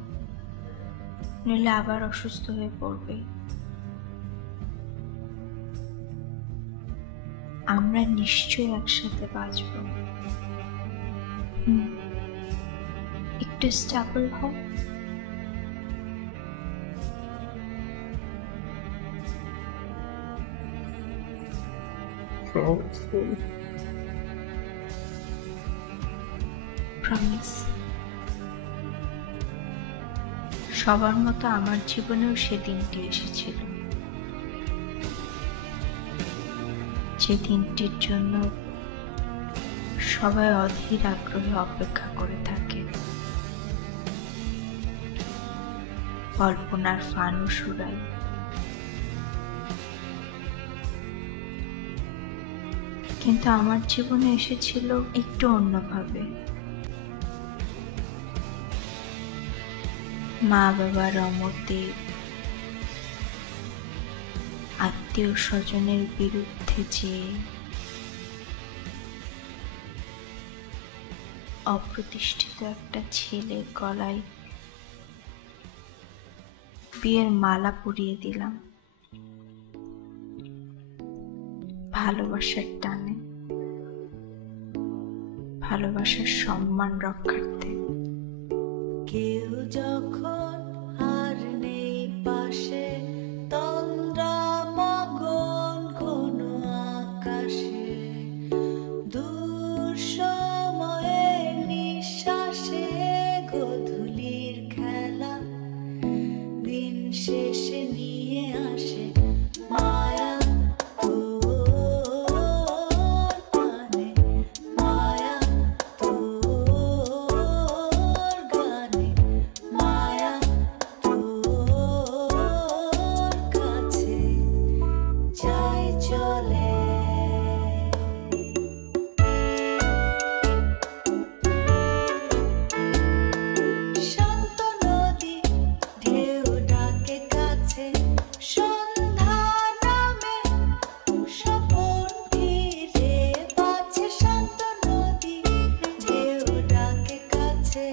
নইলে আবার অসুস্থ হয়ে পড়বে। আমরা নিশ্চয়ই একসাথে বাঁচব। একটু স্টেবল হও। প্রমিস। সবার মতো আমার জীবনেও সে দিনটি এসেছিল, যে দিনটির জন্য সবাই অধীর আগ্রহে অপেক্ষা করে থাকে। কল্পনার ফানুস উড়াই, কিন্তু আমার জীবনে এসেছিল একটু অন্যভাবে। মা বাবার অমতে, আত্মীয় স্বজনের বিরুদ্ধে যে অপ্রতিষ্ঠিত একটা ছেলের গলায় বিয়ের মালা পরিয়ে দিলাম, ভালোবাসার টানে, ভালোবাসার সম্মান রক্ষার্থে। কেউ যখন আর নেই পাশে, তন্দ্রা মগন কোন আকাশে, দূর সময়ে নিঃশ্বাসে গোধূলির খেলা, দিন শেষে নিয়ে আসে মায়া তোর পানে, মায়া তোর গানে, মায়া তোর কাছে যাই চলে। শান্ত নদী ঢেউ ডাকে কাছে, সন্ধ্যা নামে স্বপন ফিরে পাছে। শান্ত নদী ঢেউ ডাকে কাছে,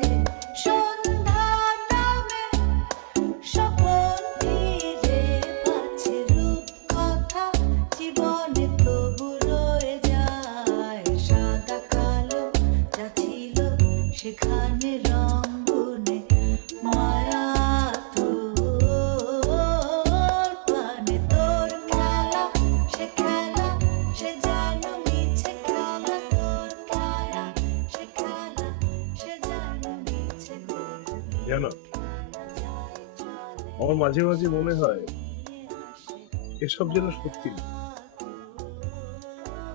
সন্ধ্যা নামে স্বপন ফিরে পাছে। রূপ কথা জীবনে তবু রয়ে যায়, সাদা কালো যা ছিল সেখানে রং গুনে, মায়া তোর পানে। তোর খেলা সে খেলা, সে যেন মিছে খেলা। তোর খেলা সে খেলা, সে যেন মিছে খেলা। জানো, আমার মাঝে মাঝে মনে হয় এসব যেন সত্যি না।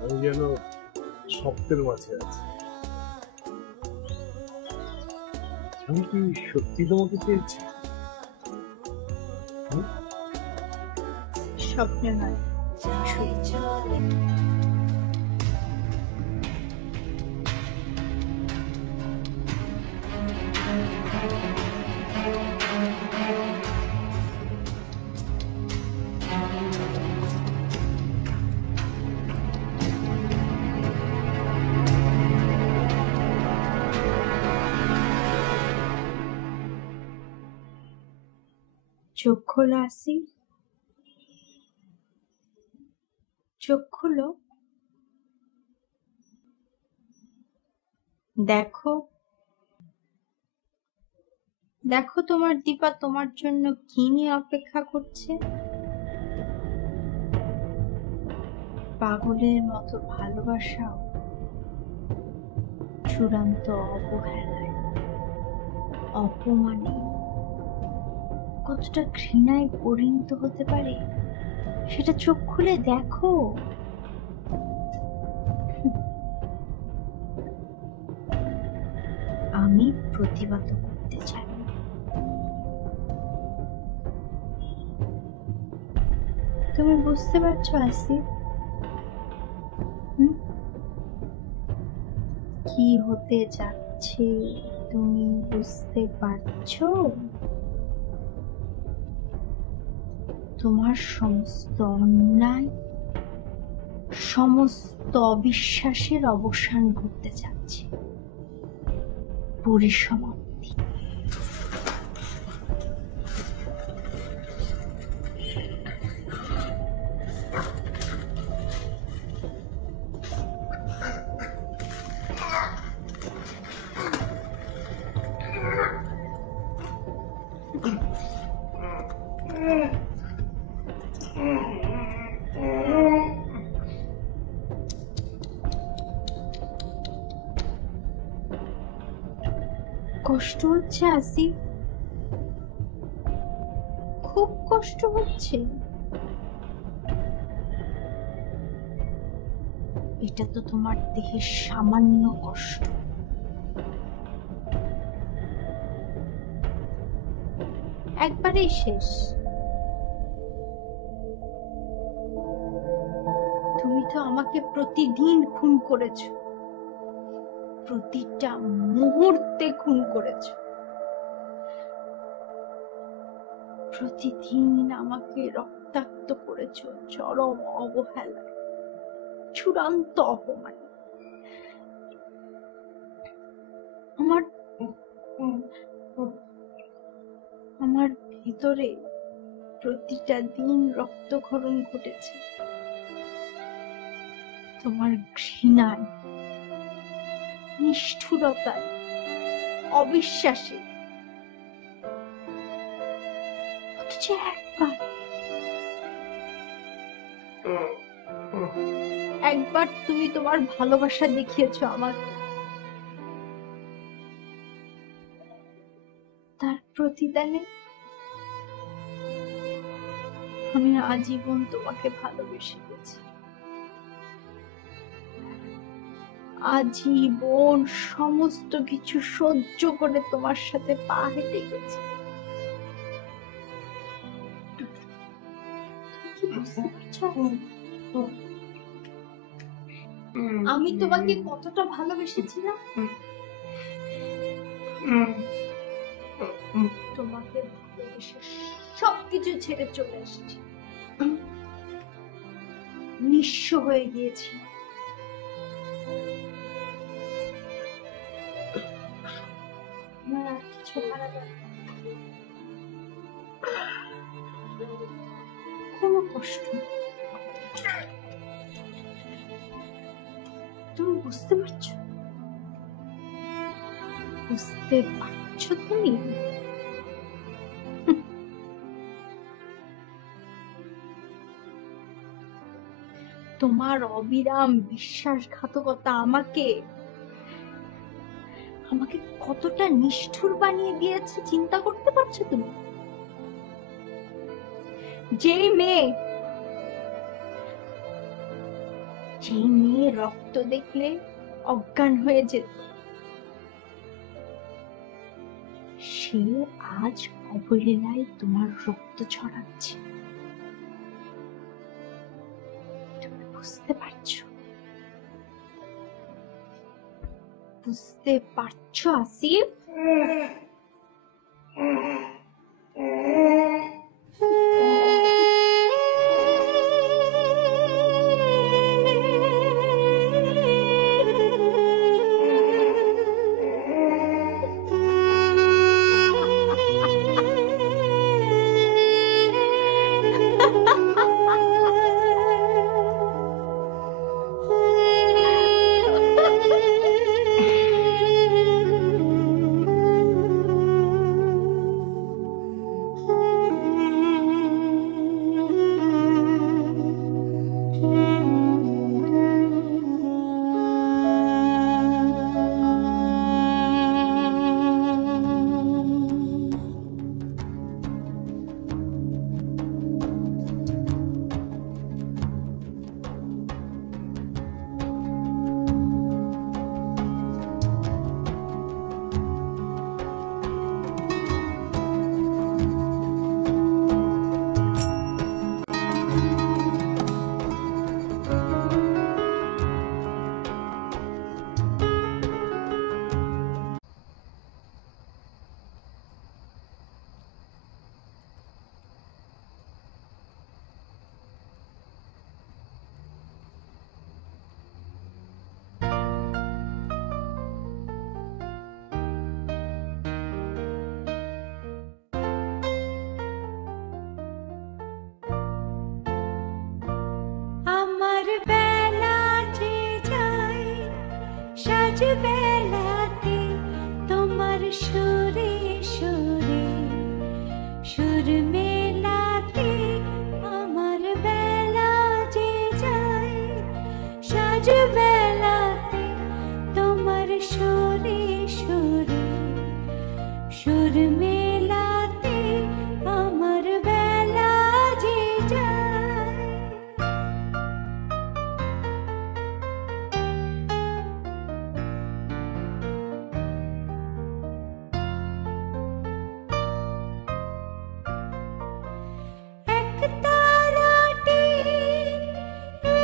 আমি যেন স্বপ্নের মাঝে আছি। আমি কি সত্যি তোমাকে পেয়েছি? স্বপ্নে নয়, যাই চলে। চোখ খোলো আসি, চোখ খুলো। দেখো, দেখো তোমার দীপা তোমার জন্য কি নিয়ে অপেক্ষা করছে। পাগলের মতো ভালোবাসাও চূড়ান্ত অবহেলায়, অপমানে কতটা ঘৃণায় পরিণত হতে পারে সেটা চোখ খুলে দেখো। আমি প্রতিবাদ করতে চাই না, তুমি বুঝতে পারছো আসিফ? হুম? কি হতে যাচ্ছে তুমি বুঝতে পারছো? তোমার সমস্ত অন্যায়, সমস্ত অবিশ্বাসের অবসান ঘটতে যাচ্ছে, পরিসমাপ্তি। কষ্ট হচ্ছে আসিফ? খুব কষ্ট হচ্ছে? এটা তো তোমার দেহের সামান্য কষ্ট। একবারেই শেষ। তুমি তো আমাকে প্রতিদিন খুন করেছো, প্রতিটা মুহূর্তে খুন করেছো, প্রতিদিন আমাকে রক্তাক্ত করেছো চরম অবহেলায়, চূড়ান্ত অপমান। আমার আমার ভিতরে প্রতিটা দিন রক্তক্ষরণ ঘটেছে তোমার ঘৃণায়, নিষ্ঠুরতায়, অবিশ্বাসে। অথচ একবার তুমি তোমার ভালোবাসা দেখিয়েছো আমাকে, তার প্রতিদানে আমি আজীবন তোমাকে ভালোবেসে গেছি, আজীবন সমস্ত কিছু সহ্য করে তোমার সাথে পা হেঁটে গেছি। কি বুঝতে পারছো? আমি তোমাকে কতটা ভালোবেসেছিলাম? তোমাকে ভালোবেসে সবকিছু ছেড়ে চলে এসেছি, নিঃস্ব হয়ে গিয়েছি। আমার আর কিছু ভালো লাগে না। কোনো কষ্ট নেই। তুমি বুঝতে পারছো? বুঝতে পারছো তুমি? তোমার অবিরাম বিশ্বাসঘাতকতা আমাকে আমাকে কতটা নিষ্ঠুর বানিয়ে দিয়েছে চিন্তা করতে পারছো তুমি? যেই মেয়ে রক্ত দেখলে অজ্ঞান হয়ে যেত, সে আজ অবহেলায় তোমার রক্ত ছড়াচ্ছে। তুমি বুঝতে পারছো? বুঝতে পারছো আসিফ? বেলাতে তোমার সুরে সুরে সুর মেলাতে আমার বেলা যে যায় সাজ বেলাতে তোমার সুরে সুরে সুর মেলাতে আমার বেলা যে যায় এক তারাটি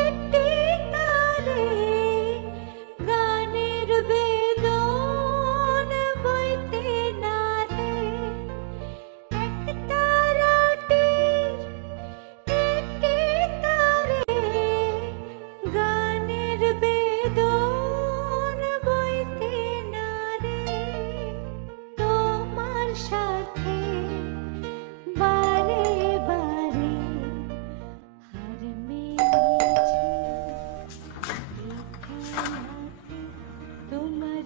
একটি তারে গানের বেদন বইতে নারে এক তারাটি একটি তারে গানের বেদন বইতে নারে তোমার সাথে বারে বারে হার মেলেছি তোমার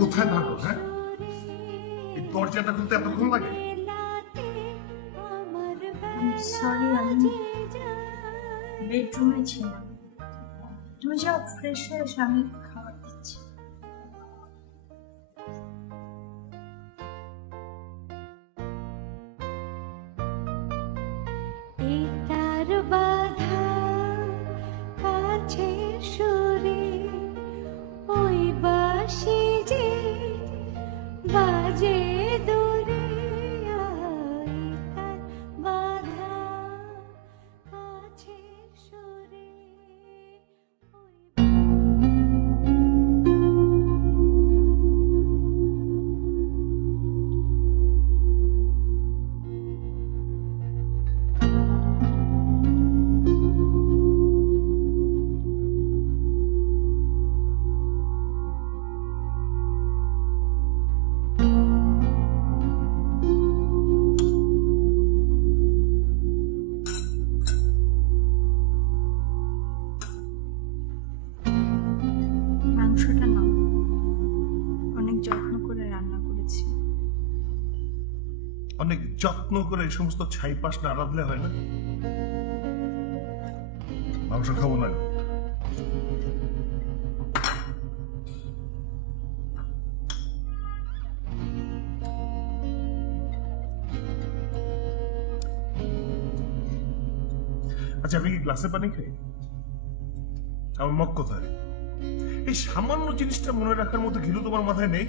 কোথায় থাকো, হ্যাঁ? এই দরজাটা খুলতে এতক্ষণ লাগে? সরি, আমি বেডরুমে ছিলাম। তুমি যাও, ফ্রেশ হয়ে এসে আমি খাবার দিচ্ছি। এই তার বাধা কাছে সুরে ওই বাঁশি যে বাজে দূরে এই তার বাধা কাছে সুরে মাংসটা নাও, অনেক যত্ন করে রান্না করেছি। অনেক যত্ন করে এই সমস্ত ছাইপাশ না রাঁধলে হয় না? মাংস খাবো না। আচ্ছা, আমি কি গ্লাসে পানি খাই? আমার মগ কোথায়? এই সামান্য জিনিসটা মনে রাখার মতো ঘিলু তোমার মাথায় নেই?